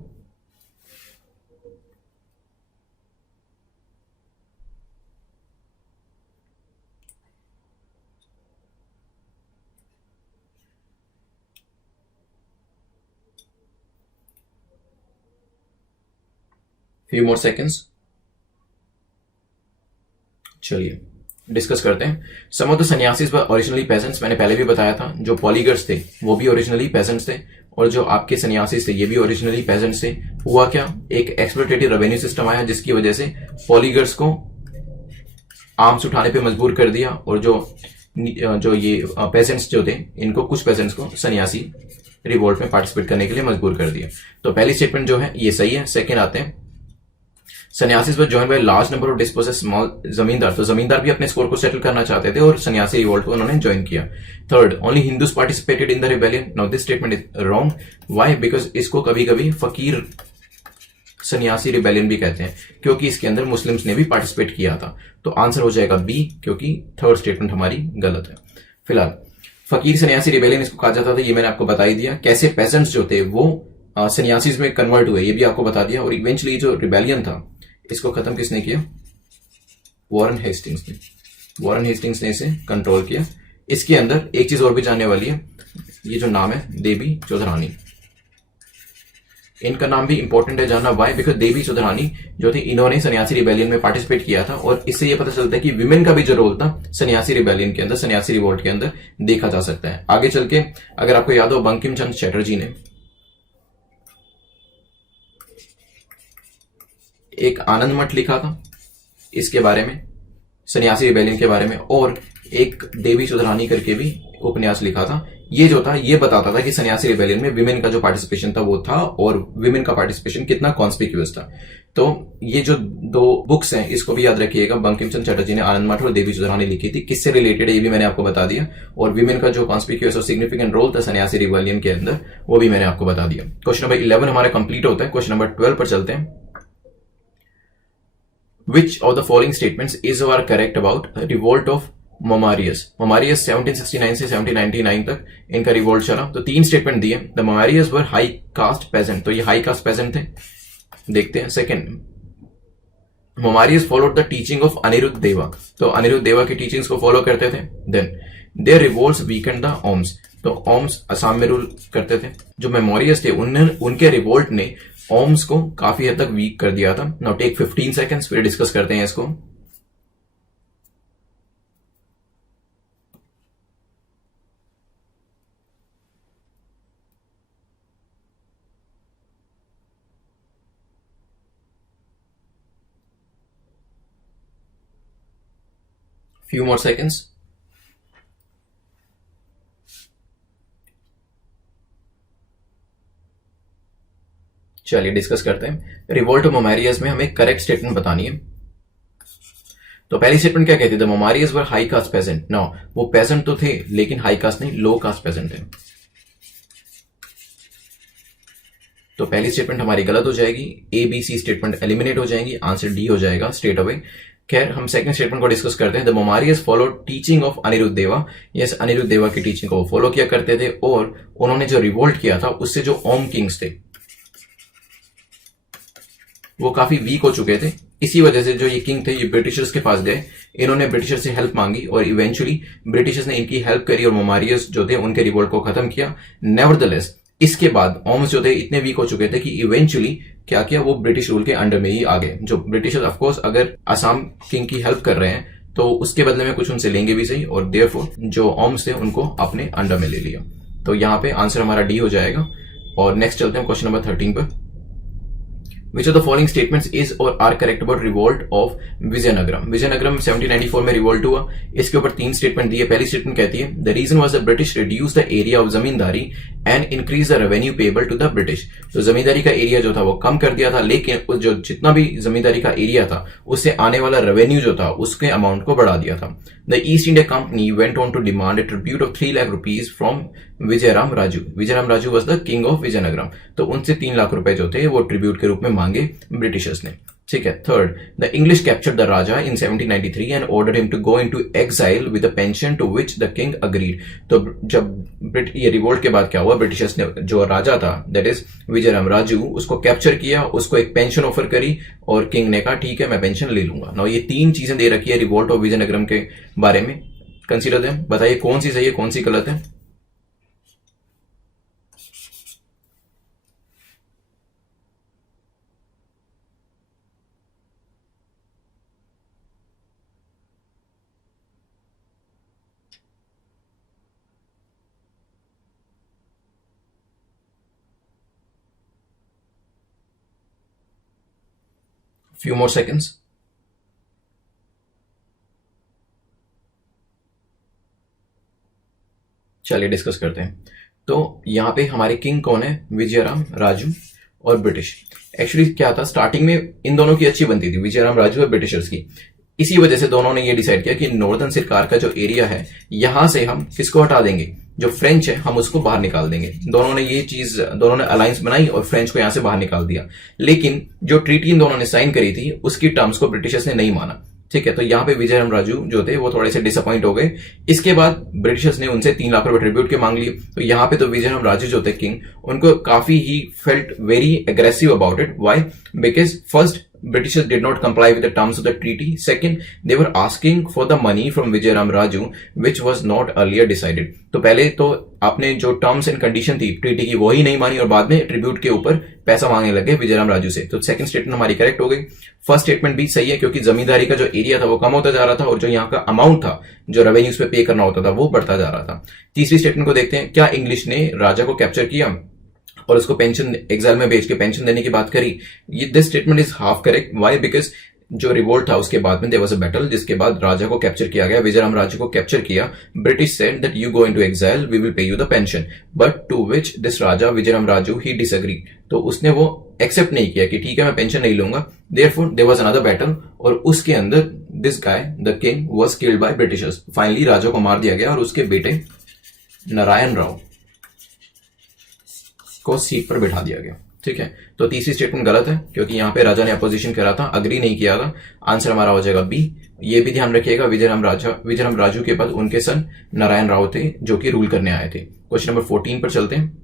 Few more seconds. चलिए डिस्कस करते हैं। Some of the sanyasis were originally peasants, मैंने पहले भी बताया था। जो पॉलीगर्स थे वो भी ओरिजिनली पेजेंट्स थे, और जो आपके सन्यासीज थे ये भी ओरिजिनली पेजेंट्स थे। हुआ क्या, एक एक्सप्लोटेटिव रेवेन्यू सिस्टम आया जिसकी वजह से पॉलीगर्स को आर्म्स उठाने पे मजबूर कर दिया, और जो ये पेजेंट्स जो थे इनको, कुछ पेजेंट्स को सन्यासी रिवोल्ट में पार्टिसिपेट करने के लिए मजबूर कर दिया। तो पहली स्टेटमेंट जो है ये सही है। सेकंड आते हैं, sanyasis were join by large number of dispossess small zamindar, तो जमींदार भी अपने स्कोर को सेटल करना चाहते थे और सन्यासी रिवोल्ट को उन्होंने ज्वाइन किया। Third, only Hindus participated in the rebellion, now this statement is wrong. Why, because इसको कभी कभी फकीर सन्यासी रिबेलियन भी कहते हैं, क्योंकि इसके अंदर मुस्लिम्स ने भी पार्टिसिपेट किया था। तो आंसर हो जाएगा बी, क्योंकि थर्ड स्टेटमेंट हमारी गलत है। फिलहाल फकीर सन्यासी रिबेलियन इसको कहा जाता था, ये मैंने आपको बता ही दिया। कैसे पेजेंट्स जो थे वो सन्यासीज में कन्वर्ट हुए ये भी आपको बता दिया। और इवेंचुअली जो रिबेलियन था इसको खत्म किसने किया, वॉरेन हेस्टिंग्स ने। वॉरेन हेस्टिंग्स ने इसे कंट्रोल किया। इसके अंदर एक चीज और भी जानने वाली है, ये जो नाम है देवी चौधरानी, इनका नाम भी इंपॉर्टेंट है जानना। वाई, बिकॉज देवी चौधरानी जो थी इन्होंने सन्यासी रिबेलियन में पार्टिसिपेट किया था, और इससे ये पता चलता है कि विमेन का भी जो रोल था सन्यासी रिबेलियन के अंदर, सन्यासी रिवोल्ट के अंदर देखा जा सकता है। आगे चल के अगर आपको याद हो, बंकिम चंद्र चटर्जी ने एक आनंद मठ लिखा था इसके बारे में, सन्यासी रिबेलियन के बारे में, और एक देवी चौधरानी करके भी उपन्यास लिखा था। ये जो था ये बताता था कि सन्यासी रिबेलियन में विमेन का जो पार्टिसिपेशन था वो था, और विमेन का पार्टिसिपेशन कितना कॉन्स्पिक्यूअस था। तो ये जो दो बुक्स हैं इसको भी याद रखिएगा, बंकिम चंद्र चटर्जी ने आनंद मठ और देवी चौधरानी लिखी थी, किससे रिलेटेड है ये भी मैंने आपको बता दिया। और विमेन का जो कॉन्स्पिक्यूअस और सिग्निफिकेंट रोल था सन्यासी रिबेलियन के अंदर वो भी मैंने आपको बता दिया। क्वेश्चन नंबर 11 हमारा कंप्लीट होता है। क्वेश्चन नंबर 12 पर चलते हैं। Which of the following statements is or are correct about revolt of Mamarius? Mamarius 1769 से 1799 तक इनका रिवोल्ट चला। तो तीन स्टेटमेंट दिए। The Mamarius were high caste peasant, तो ये हाई कास्ट पेजेंट थे। देखते हैं second, Mamarius followed the teaching of Anirudh Deva, तो अनिरुद्ध देवा की टीचिंग्स को फॉलो करते थे। Then their revolts weakened the Ohms, तो ओम्स असम में रूल करते थे। जो मेमोरियस थे उनके रिवोल्ट ने ओम्स को काफी हद तक वीक कर दिया था। नाउ टेक 15 सेकंड्स, फिर डिस्कस करते हैं इसको। Few more seconds. चलिए डिस्कस करते हैं। रिवोल्ट ऑफ मोमारियस में हमें करेक्ट स्टेटमेंट बतानी है। तो पहली स्टेटमेंट क्या कहती है, Moamarias were high caste peasant. No, वो पेजेंट तो थे लेकिन हाई कास्ट नहीं, लो कास्ट पेजेंट थे। तो पहली स्टेटमेंट हमारी गलत हो जाएगी, A B C statement eliminate हो जाएंगी, आंसर डी हो जाएगा स्ट्रेट अवे। खैर हम सेकंड स्टेटमेंट को डिस्कस करते हैं। The Moamarias follow teaching of Aniruddha Deva. Yes, Anirudh देवा की टीचिंग को वो फॉलो किया करते थे, और उन्होंने जो रिवोल्ट किया था उससे जो ओम किंग्स थे वो काफी वीक हो चुके थे। इसी वजह से जो ये किंग थे ये ब्रिटिशर्स के पास गए, इन्होंने ब्रिटिशर्स से हेल्प मांगी, और इवेंचुअली ब्रिटिशर्स ने इनकी हेल्प करी और मोमारियस जो थे उनके रिवोल्ट को खत्म किया। नेवरदलेस इसके बाद ओम्स जो थे इतने वीक हो चुके थे कि इवेंचुअली क्या किया, वो ब्रिटिश रूल के अंडर में ही आ गए। जो ब्रिटिशर्स ऑफकोर्स अगर असम किंग की हेल्प कर रहे हैं तो उसके बदले में कुछ उनसे लेंगे भी सही, और देयरफॉर जो ओम्स थे उनको अपने अंडर में ले लिया। तो यहाँ पे आंसर हमारा डी हो जाएगा। और नेक्स्ट चलते हैं क्वेश्चन नंबर 13 पर। Which of the following statements is or are correct about revolt of Vizianagaram? Vizianagaram 1794 में रिवोल्ट हुआ। इसके ऊपर तीन स्टेटमेंट दी है। पहली स्टेटमेंट कहती है the reason was the British reduce the area of zamindari and increase the revenue payable to the British. तो जमींदारी का एरिया जो था वो कम कर दिया था, लेकिन जो जितना भी जमींदारी का एरिया था उससे आने वाला रेवेन्यू जो था उसके अमाउंट को बढ़ा दिया था। The East India Company went on to demand a tribute of 3 lakh rupees from Vijayaram Raju. Vijayaram Raju was the king of Vizianagaram. तो उनसे 3 लाख रुपए जो थे वो ट्रिब्यूट के रूप में मांगे ब्रिटिशर्स ने। ठीक है। Third, the English captured the raja in 1793 and ordered him to go into exile with a pension to which the king agreed. तो जब ये रिवोल्ट के बाद क्या हुआ, ब्रिटिशर्स ने जो राजा था दैट इज विजयराम राजू उसको कैप्चर किया, उसको एक पेंशन ऑफर करी, और किंग ने कहा ठीक है मैं पेंशन ले लूंगा। ना ये तीन चीजें दे रखी है रिवोल्ट ऑफ विजयनगरम के बारे में। कंसीडर दें, बताइए कौन सी सही है कौन सी गलत है। Few more seconds. चलिए डिस्कस करते हैं। तो यहाँ पे हमारे किंग कौन है? विजयराम राजू और ब्रिटिश। एक्चुअली क्या था, स्टार्टिंग में इन दोनों की अच्छी बनती थी, विजयराम राजू और ब्रिटिशर्स की। इसी वजह से दोनों ने ये डिसाइड किया कि नॉर्दर्न सरकार का जो एरिया है यहां से हम किसको हटा देंगे, जो फ्रेंच है हम उसको बाहर निकाल देंगे। दोनों ने अलायंस बनाई और फ्रेंच को यहां से बाहर निकाल दिया। लेकिन जो ट्रीटी इन दोनों ने साइन करी थी उसकी टर्म्स को ब्रिटिशर्स ने नहीं माना। ठीक है, तो यहाँ पे विजयराम राजू जो थे वो थोड़े से डिसअपॉइंट हो गए। इसके बाद ब्रिटिशर्स ने उनसे 3 लाख रुपए ट्रिब्यूट के मांग लिए। तो यहाँ पे तो विजयराम राजू जो थे किंग, उनको काफी he felt very aggressive about it. Why? Because first, Britishers did not comply with the terms of the treaty. Second, they were asking for the money from Vijayaram Raju, which was not earlier decided. तो पहले तो आपने जो terms and condition थी treaty की वो ही नहीं मानी और बाद में ट्रिब्यूट के ऊपर पैसा मांगने लगे विजयराम राजू से। तो सेकंड स्टेटमेंट हमारी करेक्ट हो गई। फर्स्ट स्टेटमेंट भी सही है, क्योंकि जमींदारी का जो एरिया था वो कम होता जा रहा था और जो यहाँ का अमाउंट था जो रेवेन्यूज पे पे करना होता था वो बढ़ता जा रहा था। तीसरी स्टेटमेंट को देखते हैं। क्या इंग्लिश ने राजा को कैप्चर किया और उसको पेंशन, एग्जाइल में भेज के पेंशन देने की बात करी? ये this statement is half correct. Why? Because जो रिवोल्ट था उसके बाद में देयर वाज अ बैटल, जिसके बाद राजा को कैप्चर किया गया, विजयराम राजू को कैप्चर किया। British said that you go into exile, we will pay you the pension, but to which this raja Vijayaram Raju he disagree. तो उसने वो एक्सेप्ट नहीं किया कि ठीक है मैं पेंशन नहीं लूंगा। Therefore there was another battle और उसके अंदर this guy the king was killed by Britishers. Finally राजा को मार दिया गया और उसके बेटे नारायण राव को सीट पर बैठा दिया गया। ठीक है, तो तीसरी स्टेटमेंट गलत है, क्योंकि यहां पे राजा ने अपोजिशन करा था, अग्री नहीं किया था। आंसर हमारा हो जाएगा बी। ये भी ध्यान रखिएगा, विजयराम राजू के बाद उनके सन नारायण राव थे जो कि रूल करने आए थे। क्वेश्चन नंबर 14 पर चलते हैं।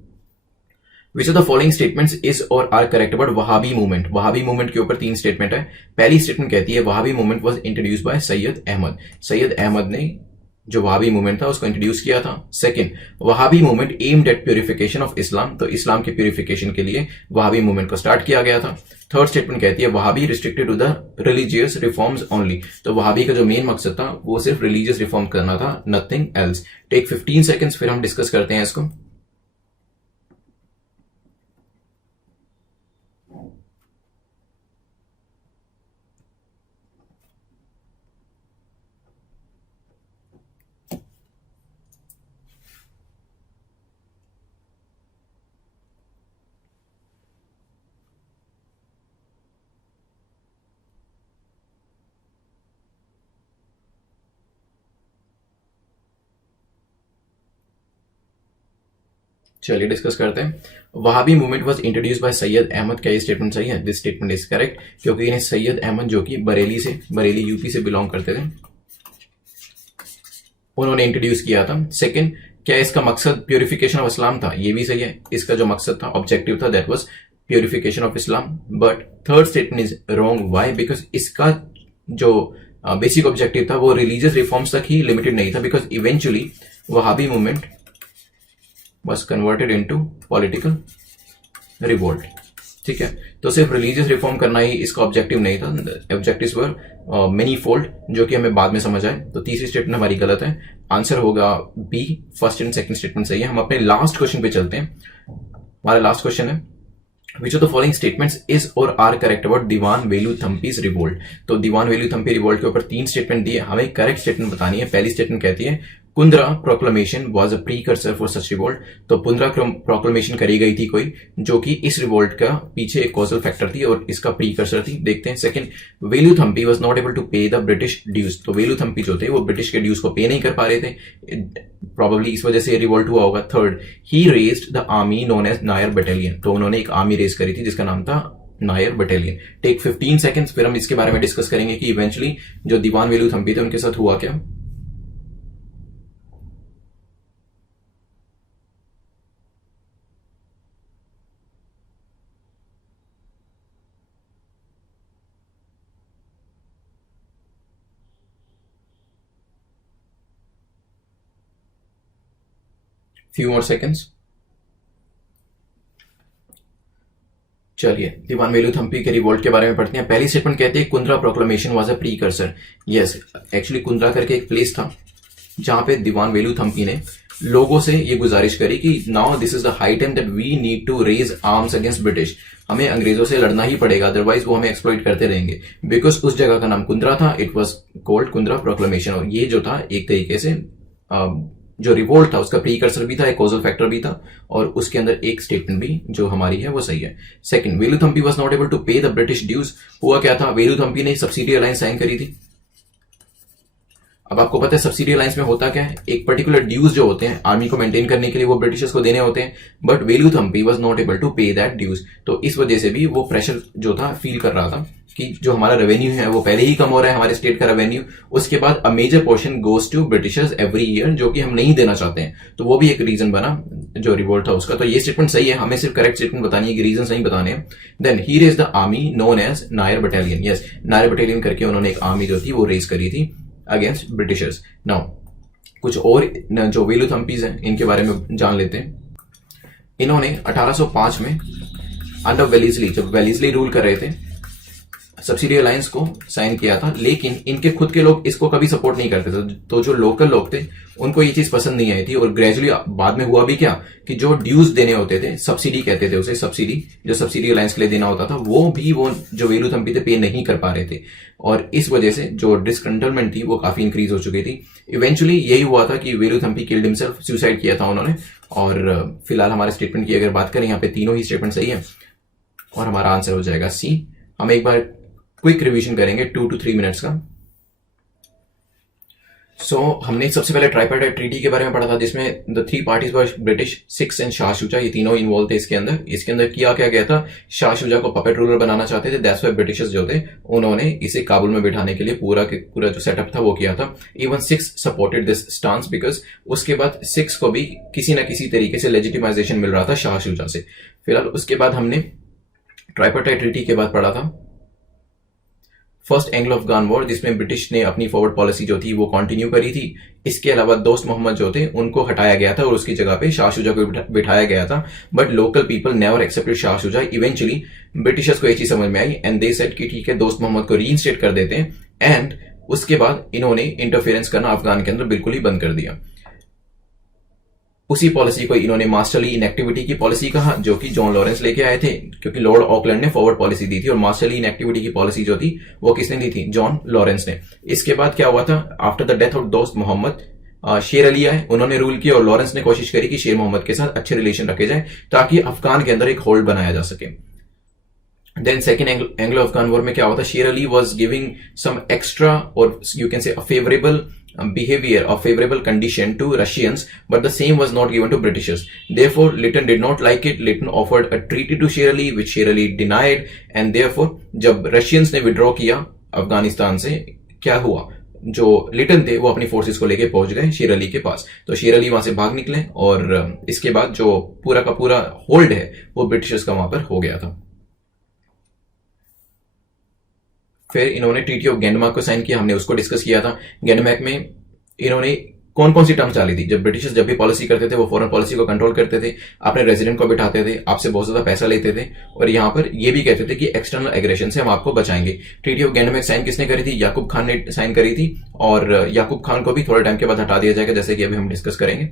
Which of the following statements is or are correct about Wahabi movement? Wahabi movement के ऊपर 3 स्टेटमेंट है। पहली स्टेटमेंट कहती है Wahabi movement was introduce by Syed Ahmad. Syed Ahmad ने जो वहाबी मूवमेंट था उसको इंट्रोड्यूस किया था। Second, Wahabi movement aimed at purification of Islam, तो इस्लाम के प्यूरिफिकेशन के लिए वहाबी मूवमेंट को स्टार्ट किया गया था। थर्ड स्टेटमेंट कहती है Wahabi restricted to the religious reforms only, तो वहाबी का जो मेन मकसद था वो सिर्फ रिलीजियस रिफॉर्म करना था, नथिंग एल्स। टेक 15 सेकेंड्स, फिर हम डिस्कस करते हैं इसको। चलिए डिस्कस करते हैं। Wahabi movement was introduce by Syed Ahmad. क्या ये स्टेटमेंट सही है? दिस स्टेटमेंट इज करेक्ट, क्योंकि इन्हें सैयद अहमद जो कि बरेली यूपी से बिलोंग करते थे, उन्होंने इंट्रोड्यूस किया था। सेकंड, क्या इसका मकसद प्यूरिफिकेशन ऑफ इस्लाम था? ये भी सही है, इसका जो मकसद था, ऑब्जेक्टिव था, that was purification of Islam. But third statement is wrong. Why? Because इसका जो बेसिक ऑब्जेक्टिव था वो रिलीजियस रिफॉर्म्स तक ही लिमिटेड नहीं था, because eventually Wahhabi movement was converted into political revolt। ठीक है, तो सिर्फ रिलीजियस रिफॉर्म करना ही इसका ऑब्जेक्टिव नहीं था, ऑब्जेक्टिव्स वर मेनी फोल्ड, जो कि हमें बाद में समझ आए। तो तीसरी स्टेटमेंट हमारी गलत है, आंसर होगा B. First and second statement सही है। हम अपने लास्ट क्वेश्चन पे चलते हैं। हमारा लास्ट क्वेश्चन है which of the following statements is or are correct about Dewan Veluthampi's revolt? तो दीवान वेलुथम्पी रिवोल्ट के ऊपर 3 स्टेटमेंट दिए, हमें करेक्ट स्टेटमेंट बतानी है। पहली स्टेटमेंट कहती है Kundra proclamation was a precursor for such revolt, तो कुंद्रा प्रोक्लेमेशन करी गई थी कोई जो कि इस रिवोल्ट का पीछे एक कॉजल फैक्टर थी और इसका प्रीकर्सर थी। देखते हैं। Second, Veluthampi was not able to pay the British dues, तो वेलुथम्पी जो थे वो ब्रिटिश के ड्यूज को पे नहीं कर पा रहे थे, प्रोबेबली इस वजह से रिवोल्ट हुआ होगा। Third, he raised the army known as Nair battalion, तो उन्होंने एक आर्मी रेज करी थी जिसका नाम था नायर बटालियन। टेक 15 सेकंड्स, फिर हम इसके बारे में डिस्कस करेंगे कि इवेंचुअली जो दीवान वेलुथम्पी थे उनके साथ हुआ क्या। Few more seconds. चलिए दीवान वेलुथम्पी के रिवोल्ट के बारे में पढ़ते हैं। पहली स्टेटमेंट कहती है Kundra proclamation was a precursor. Yes, actually Kundra करके एक प्लेस था जहां पे दीवान वेलुथम्पी ने लोगों से ये गुजारिश करी कि now this is the high time that we need to raise arms against British. हमें अंग्रेजों से लड़ना ही पड़ेगा, अदरवाइज वो हमें एक्सप्लॉइट करते रहेंगे। बिकॉज उस जगह का नाम कुंद्रा था, it was called Kundra proclamation. और ये जो था एक तरीके से जो रिवोल्ट था उसका प्रीकर्सर भी था, एक कॉजल फैक्टर भी था, और उसके अंदर एक स्टेटमेंट भी जो हमारी है वो सही है। Second, Veluthampi was not able to pay the British dues. हुआ क्या था, वेलुथम्पी ने सब्सिडी अलायंस साइन करी थी। अब आपको पता है सब्सिडी अलायंस में होता क्या है, एक पर्टिकुलर ड्यूज जो होते हैं आर्मी को मेंटेन करने के लिए वो ब्रिटिशर्स को देने होते हैं, but Veluthampi was not able to pay that dues. तो इस वजह से भी वो प्रेशर जो था फील कर रहा था कि जो हमारा रेवेन्यू है वो पहले ही कम हो रहा है, हमारे स्टेट का रेवेन्यू, उसके बाद a major portion goes to Britishers every year, जो कि हम नहीं देना चाहते हैं। तो वो भी एक रीजन बना जो रिवोल्ट था उसका। तो ये स्टेटमेंट सही है, हमें सिर्फ करेक्ट स्टेटमेंट बतानी है कि रीजन नहीं बताने हैं। Then he raise the army known as Nair battalion. Yes, Nair battalion करके उन्होंने एक आर्मी जो थी वो रेज करी थी अगेंस्ट ब्रिटिशर्स। नाउ कुछ और जो वेलुथम्पीज हैं इनके बारे में जान लेते हैं। इन्होंने 1805 में अंडर वेलिस्ली, जब वेलिस्ली रूल कर रहे थे, सब्सिडी अलायंस को साइन किया था, लेकिन इनके खुद के लोग इसको कभी सपोर्ट नहीं करते थे। तो जो लोकल लोग थे उनको ये चीज पसंद नहीं आई थी, और ग्रेजुअली बाद में हुआ भी क्या कि जो ड्यूज देने होते थे, सब्सिडी कहते थे उसे, सब्सिडी जो सब्सिडी अलायंस के लिए देना होता था, वो भी वो जो वेलुथम्पी थे पे नहीं कर पा रहे थे, और इस वजह से जो डिस्कंटेनमेंट थी वो काफी इंक्रीज हो चुकी थी। इवेंचुअली यही हुआ था कि वेलुथम्पी किल्ड हिमसेल्फ, सुसाइड किया था उन्होंने। और फिलहाल हमारे स्टेटमेंट की अगर बात करें, यहाँ पे तीनों ही स्टेटमेंट सही है और हमारा आंसर हो जाएगा सी। हम एक बार क्विक रिवीजन करेंगे 2 to 3 मिनट्स का। हमने सबसे पहले ट्राइपार्टाइट ट्रीटी के बारे में पढ़ा था, जिसमें the 3 parties were British, six and Shah Shuja, ये तीनों इन्वॉल्व थे इसके अंदर। इसके अंदर किया क्या गया था, शाह शुजा को पपेट रूलर बनाना चाहते थे, दैट्स व्हाई ब्रिटिशर्स जो थे उन्होंने इसे काबुल में बिठाने के लिए पूरा जो सेटअप था वो किया था। Even six supported this stance, because उसके बाद सिक्स को भी किसी ना किसी तरीके से लेजिटिमाइजेशन मिल रहा था शाह शुजा से। फिलहाल उसके बाद हमने ट्राइपार्टाइट ट्रीटी के बाद पढ़ा था फर्स्ट एंग्लो अफगान वॉर, जिसमें ब्रिटिश ने अपनी फॉरवर्ड पॉलिसी जो थी वो कंटिन्यू करी थी। इसके अलावा दोस्त मोहम्मद जो थे उनको हटाया गया था और उसकी जगह पे शाह शुजा को बिठाया गया था, but local people never accepted Shah Shuja. Eventually Britishers को ये चीज समझ में आई एंड दे सेड कि ठीक है, दोस्त मोहम्मद को रीइंस्टेट कर देते हैं, एंड उसके बाद इन्होंने इंटरफेरेंस करना अफगान के अंदर बिल्कुल ही बंद कर दिया। उसी पॉलिसी को इन्होंने मास्टरली इनएक्टिविटी की पॉलिसी कहा, जो कि जॉन लॉरेंस लेके आए थे, क्योंकि लॉर्ड ऑकलैंड ने फॉरवर्ड पॉलिसी दी थी, और मास्टरली इनएक्टिविटी की पॉलिसी जो थी वो किसने दी थी, जॉन लॉरेंस ने। इसके बाद क्या हुआ था, आफ्टर द डेथ ऑफ दोस्त मोहम्मद शेर अली आए, उन्होंने रूल किया, और लॉरेंस ने कोशिश करी कि शेर मोहम्मद के साथ अच्छे रिलेशन रखे जाए ताकि अफगान के अंदर एक होल्ड बनाया जा सके। Then second Anglo Afghan war में क्या हुआ था, Sher Ali was giving some extra or you can say a favourable behavior or favorable condition to Russians, but the same was not given to Britishers. Therefore, Lytton did not like it. Lytton offered a treaty to Sher Ali, which Sher Ali denied, and therefore, जब Russians ने withdraw किया अफगानिस्तान से, क्या हुआ, जो लिटन थे वो अपनी फोर्सेस को लेके पहुंच गए शेर अली के पास। तो शेर अली वहां से भाग निकले, और इसके बाद जो पूरा का पूरा होल्ड है वो ब्रिटिशर्स का वहां पर हो गया था। फिर इन्होंने ट्रीटी ऑफ गैंडमार्क को साइन किया, हमने उसको डिस्कस किया था। गैंडमार्क में इन्होंने कौन कौन सी टर्म्स डाली थी, जब ब्रिटिशर्स जब भी पॉलिसी करते थे वो फॉरेन पॉलिसी को कंट्रोल करते थे, अपने रेजिडेंट को बिठाते थे, आपसे बहुत ज्यादा पैसा लेते थे, और यहां पर ये भी कहते थे कि एक्सटर्नल एग्रेशन से हम आपको बचाएंगे। ट्रीटी ऑफ गैंडमार्क साइन किसने करी थी, याकूब खान ने साइन करी थी, और याकूब खान को भी थोड़े टाइम के बाद हटा दिया जाएगा, जैसे कि अभी हम डिस्कस करेंगे।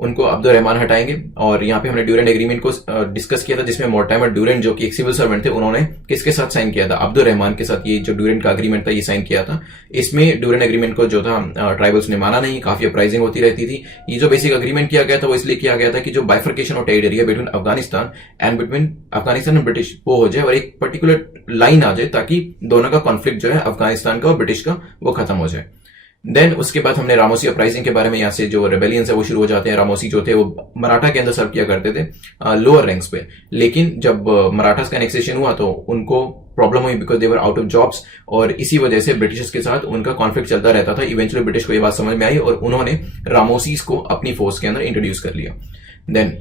उनको अब्दुल रहमान हटाएंगे, और यहाँ पे हमने ड्यूरेंट एग्रीमेंट को डिस्कस किया था, जिसमें मोर्टाइमर ड्यूरेंट जो कि एक सिविल सर्वेंट थे, उन्होंने किसके साथ साइन किया था, अब्दुल रहमान के साथ। ये जो ड्यूरेंट का एग्रीमेंट था ये साइन किया था। इसमें ड्यूरेंट एग्रीमेंट को जो था ट्राइबल्स ने माना नहीं, काफी अपराइजिंग होती रहती थी। ये जो बेसिक एग्रीमेंट किया गया था वो इसलिए किया गया था कि जो bifurcation of territory between Afghanistan and British वो हो जाए, और एक पर्टिकुलर लाइन आ जाए, ताकि दोनों का कॉन्फ्लिक्ट जो है अफगानिस्तान का और ब्रिटिश का वो खत्म हो जाए। देन उसके बाद हमने रामोसी अपराइजिंग के बारे में, यहाँ से जो रेबेलियंस है वो शुरू हो जाते हैं। रामोसी जो थे वो मराठा के अंदर सर्व किया करते थे लोअर रैंक्स पे, लेकिन जब मराठास का एनेक्सेशन हुआ तो उनको प्रॉब्लम हुई, because they were out of jobs, और इसी वजह से ब्रिटिशर्स के साथ उनका कॉन्फ्लिक्ट चलता रहता था। इवेंचुअली ब्रिटिश को ये बात समझ में आई और उन्होंने रामोसीज को अपनी फोर्स के अंदर इंट्रोड्यूस कर लिया। देन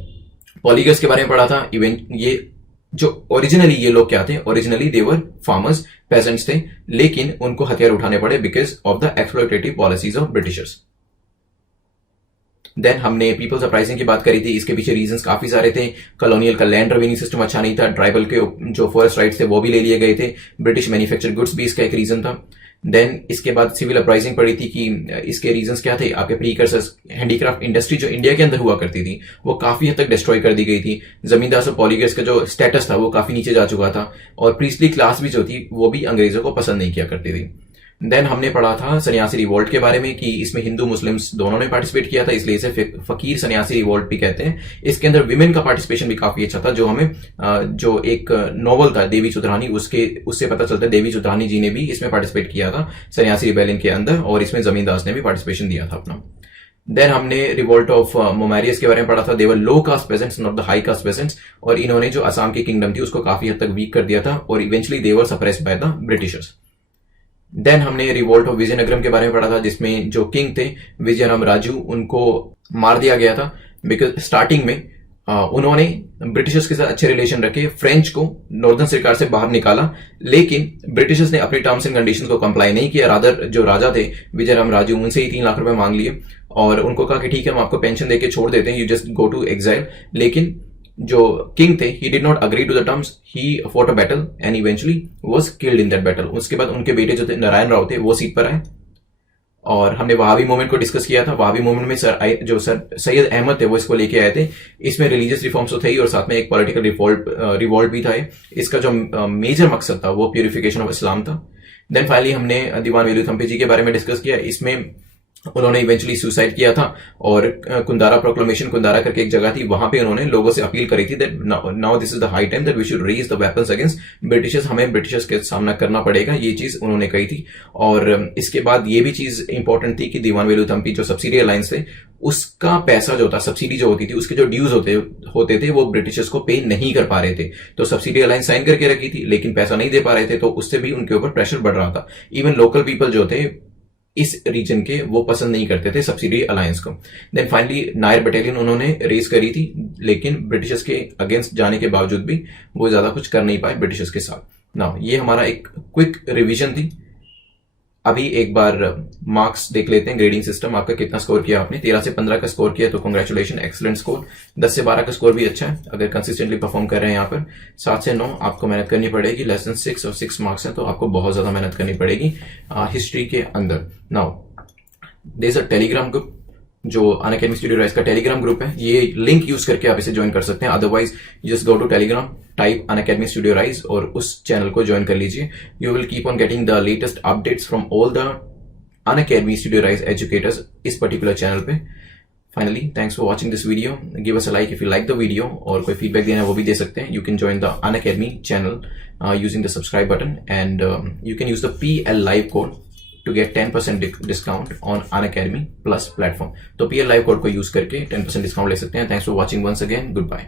पॉलीगस के बारे में पढ़ा था। ये जो ओरिजिनली ये लोग क्या थे, ओरिजिनली देवर फार्मर्स, पेजेंट्स थे, लेकिन उनको हथियार उठाने पड़े because of the exploitative policies of Britishers. Then हमने पीपल्स अपराइजिंग की बात करी थी, इसके पीछे रीजंस काफी सारे थे। कॉलोनियल का लैंड रेवेन्यू सिस्टम अच्छा नहीं था, ट्राइबल के जो फॉरेस्ट राइट्स थे वो भी ले लिए गए थे, ब्रिटिश मैन्युफैक्चर्ड गुड्स भी इसका एक रीजन था। देन इसके बाद सिविल अपराइजिंग पड़ी थी कि इसके रीजंस क्या थे, आपके प्रीकर्सर्स, हैंडीक्राफ्ट इंडस्ट्री जो इंडिया के अंदर हुआ करती थी वो काफी हद तक डिस्ट्रॉय कर दी गई थी। जमींदार और पॉलीगर्स का जो स्टेटस था वो काफी नीचे जा चुका था, और प्रीस्टली क्लास भी जो थी वो भी अंग्रेजों को पसंद नहीं किया करती थी। देन हमने पढ़ा था सन्यासी रिवोल्ट के बारे में कि इसमें हिंदू मुस्लिम्स दोनों ने पार्टिसिपेट किया था, इसलिए इसे फकीर सन्यासी रिवोल्ट भी कहते हैं। इसके अंदर विमेन का पार्टिसिपेशन भी काफी अच्छा था, जो हमें जो एक नॉवल था देवी चुतरानी उससे पता चलता है देवी चुतरानी जी ने भी इसमें पार्टिसिपेट किया था सन्यासी रिबेलियन के अंदर, और इसमें जमींदास ने भी पार्टिसिपेशन दिया था अपना। देन हमने रिवोल्ट ऑफ मोमेरियस के बारे में पढ़ा था। They were low caste peasants not the high caste peasants, और इन्होंने जो असम की किंगडम थी उसको काफी हद तक वीक कर दिया था, और eventually they were suppressed by the Britishers. Then हमने रिवोल्ट ऑफ विजयनगरम के बारे में पढ़ा था, जिसमें जो किंग थे विजयराम राजू उनको मार दिया गया था, बिकॉज स्टार्टिंग में उन्होंने ब्रिटिशर्स के साथ अच्छे रिलेशन रखे, फ्रेंच को नॉर्दर्न सरकार से बाहर निकाला, लेकिन ब्रिटिशर्स ने अपने टर्म्स एंड कंडीशंस को कंप्लाई नहीं किया। रादर जो राजा थे विजयराम राजू उनसे ही 3 लाख रुपए मांग लिए, और उनको कहा कि ठीक है हम आपको पेंशन देके छोड़ देते हैं, you just go to exile. लेकिन जो किंग थे he did not agree to the terms, he fought a battle and eventually was killed in that battle. उसके बाद उनके बेटे जो थे नारायण राव थे वो सीट पर आए, और हमने वहाबी मूवमेंट को डिस्कस किया था। वहाबी मूवमेंट में सर सैयद अहमद थे वो इसको लेके आए थे। इसमें रिलीजियस रिफॉर्म्स तो थे ही, और साथ में एक पॉलिटिकल रिवॉल्ट भी था। इसका जो मेजर मकसद था वो प्यूरिफिकेशन ऑफ इस्लाम था। देन फाइनली हमने दीवान वेलुथम्पे जी के बारे में डिस्कस किया। इसमें उन्होंने इवेंचुअली सुसाइड किया था, और कुंदारा प्रोक्लेमेशन, कुंदारा करके एक जगह थी, वहां पे उन्होंने लोगों से अपील करी थी that now this is the high time that we should raise the weapons against Britishers, हमें ब्रिटिशर्स के सामना करना पड़ेगा, ये चीज उन्होंने कही थी। और इसके बाद ये भी चीज इंपॉर्टेंट थी कि दीवान वेलुथम्पी जो सब्सिडी अलायंस थे उसका पैसा जो था, सब्सिडी जो होती थी, उसके जो ड्यूज होते थे वो ब्रिटिशर्स को पे नहीं कर पा रहे थे। तो सब्सिडी अलायंस साइन करके रखी थी, लेकिन पैसा नहीं दे पा रहे थे, तो उससे भी उनके ऊपर प्रेशर बढ़ रहा था। इवन लोकल पीपल जो थे इस रीजन के वो पसंद नहीं करते थे सब्सिडी अलायंस को। देन फाइनली नायर बटालियन उन्होंने रेस करी थी, लेकिन ब्रिटिशर्स के अगेंस्ट जाने के बावजूद भी वो ज्यादा कुछ कर नहीं पाए ब्रिटिशर्स के साथ। नाउ ये हमारा एक क्विक रिवीजन थी। अभी एक बार मार्क्स देख लेते हैं, ग्रेडिंग सिस्टम आपका कितना स्कोर किया आपने। 13 से 15 का स्कोर किया तो कांग्रेचुलेशन, एक्सीलेंट स्कोर। 10 से 12 का स्कोर भी अच्छा है अगर कंसिस्टेंटली परफॉर्म कर रहे हैं यहाँ पर। 7 से 9 आपको मेहनत करनी पड़ेगी, लेस देन 6 और 6 मार्क्स है तो आपको बहुत ज्यादा मेहनत करनी पड़ेगी हिस्ट्री के अंदर। Now there is a Telegram group जो अनअकैडमी स्टूडियो राइज का टेलीग्राम ग्रुप है, ये लिंक यूज करके आप इसे ज्वाइन कर सकते हैं। Otherwise just go to Telegram, type Unacademy studio rise और उस चैनल को ज्वाइन कर लीजिए। You will keep on getting the latest updates from all the Unacademy studio rise educators इस पर्टिकुलर चैनल पे। Finally thanks for watching this video, give us a like if you like the video, और कोई feedback देना है वो भी दे सकते हैं। You can join the Unacademy channel using the subscribe button, and you can use the PL Live code to get 10% discount on Unacademy Plus platform। तो PL Live code को यूज करके 10% डिस्काउंट ले सकते हैं। Thanks for watching once again, good bye.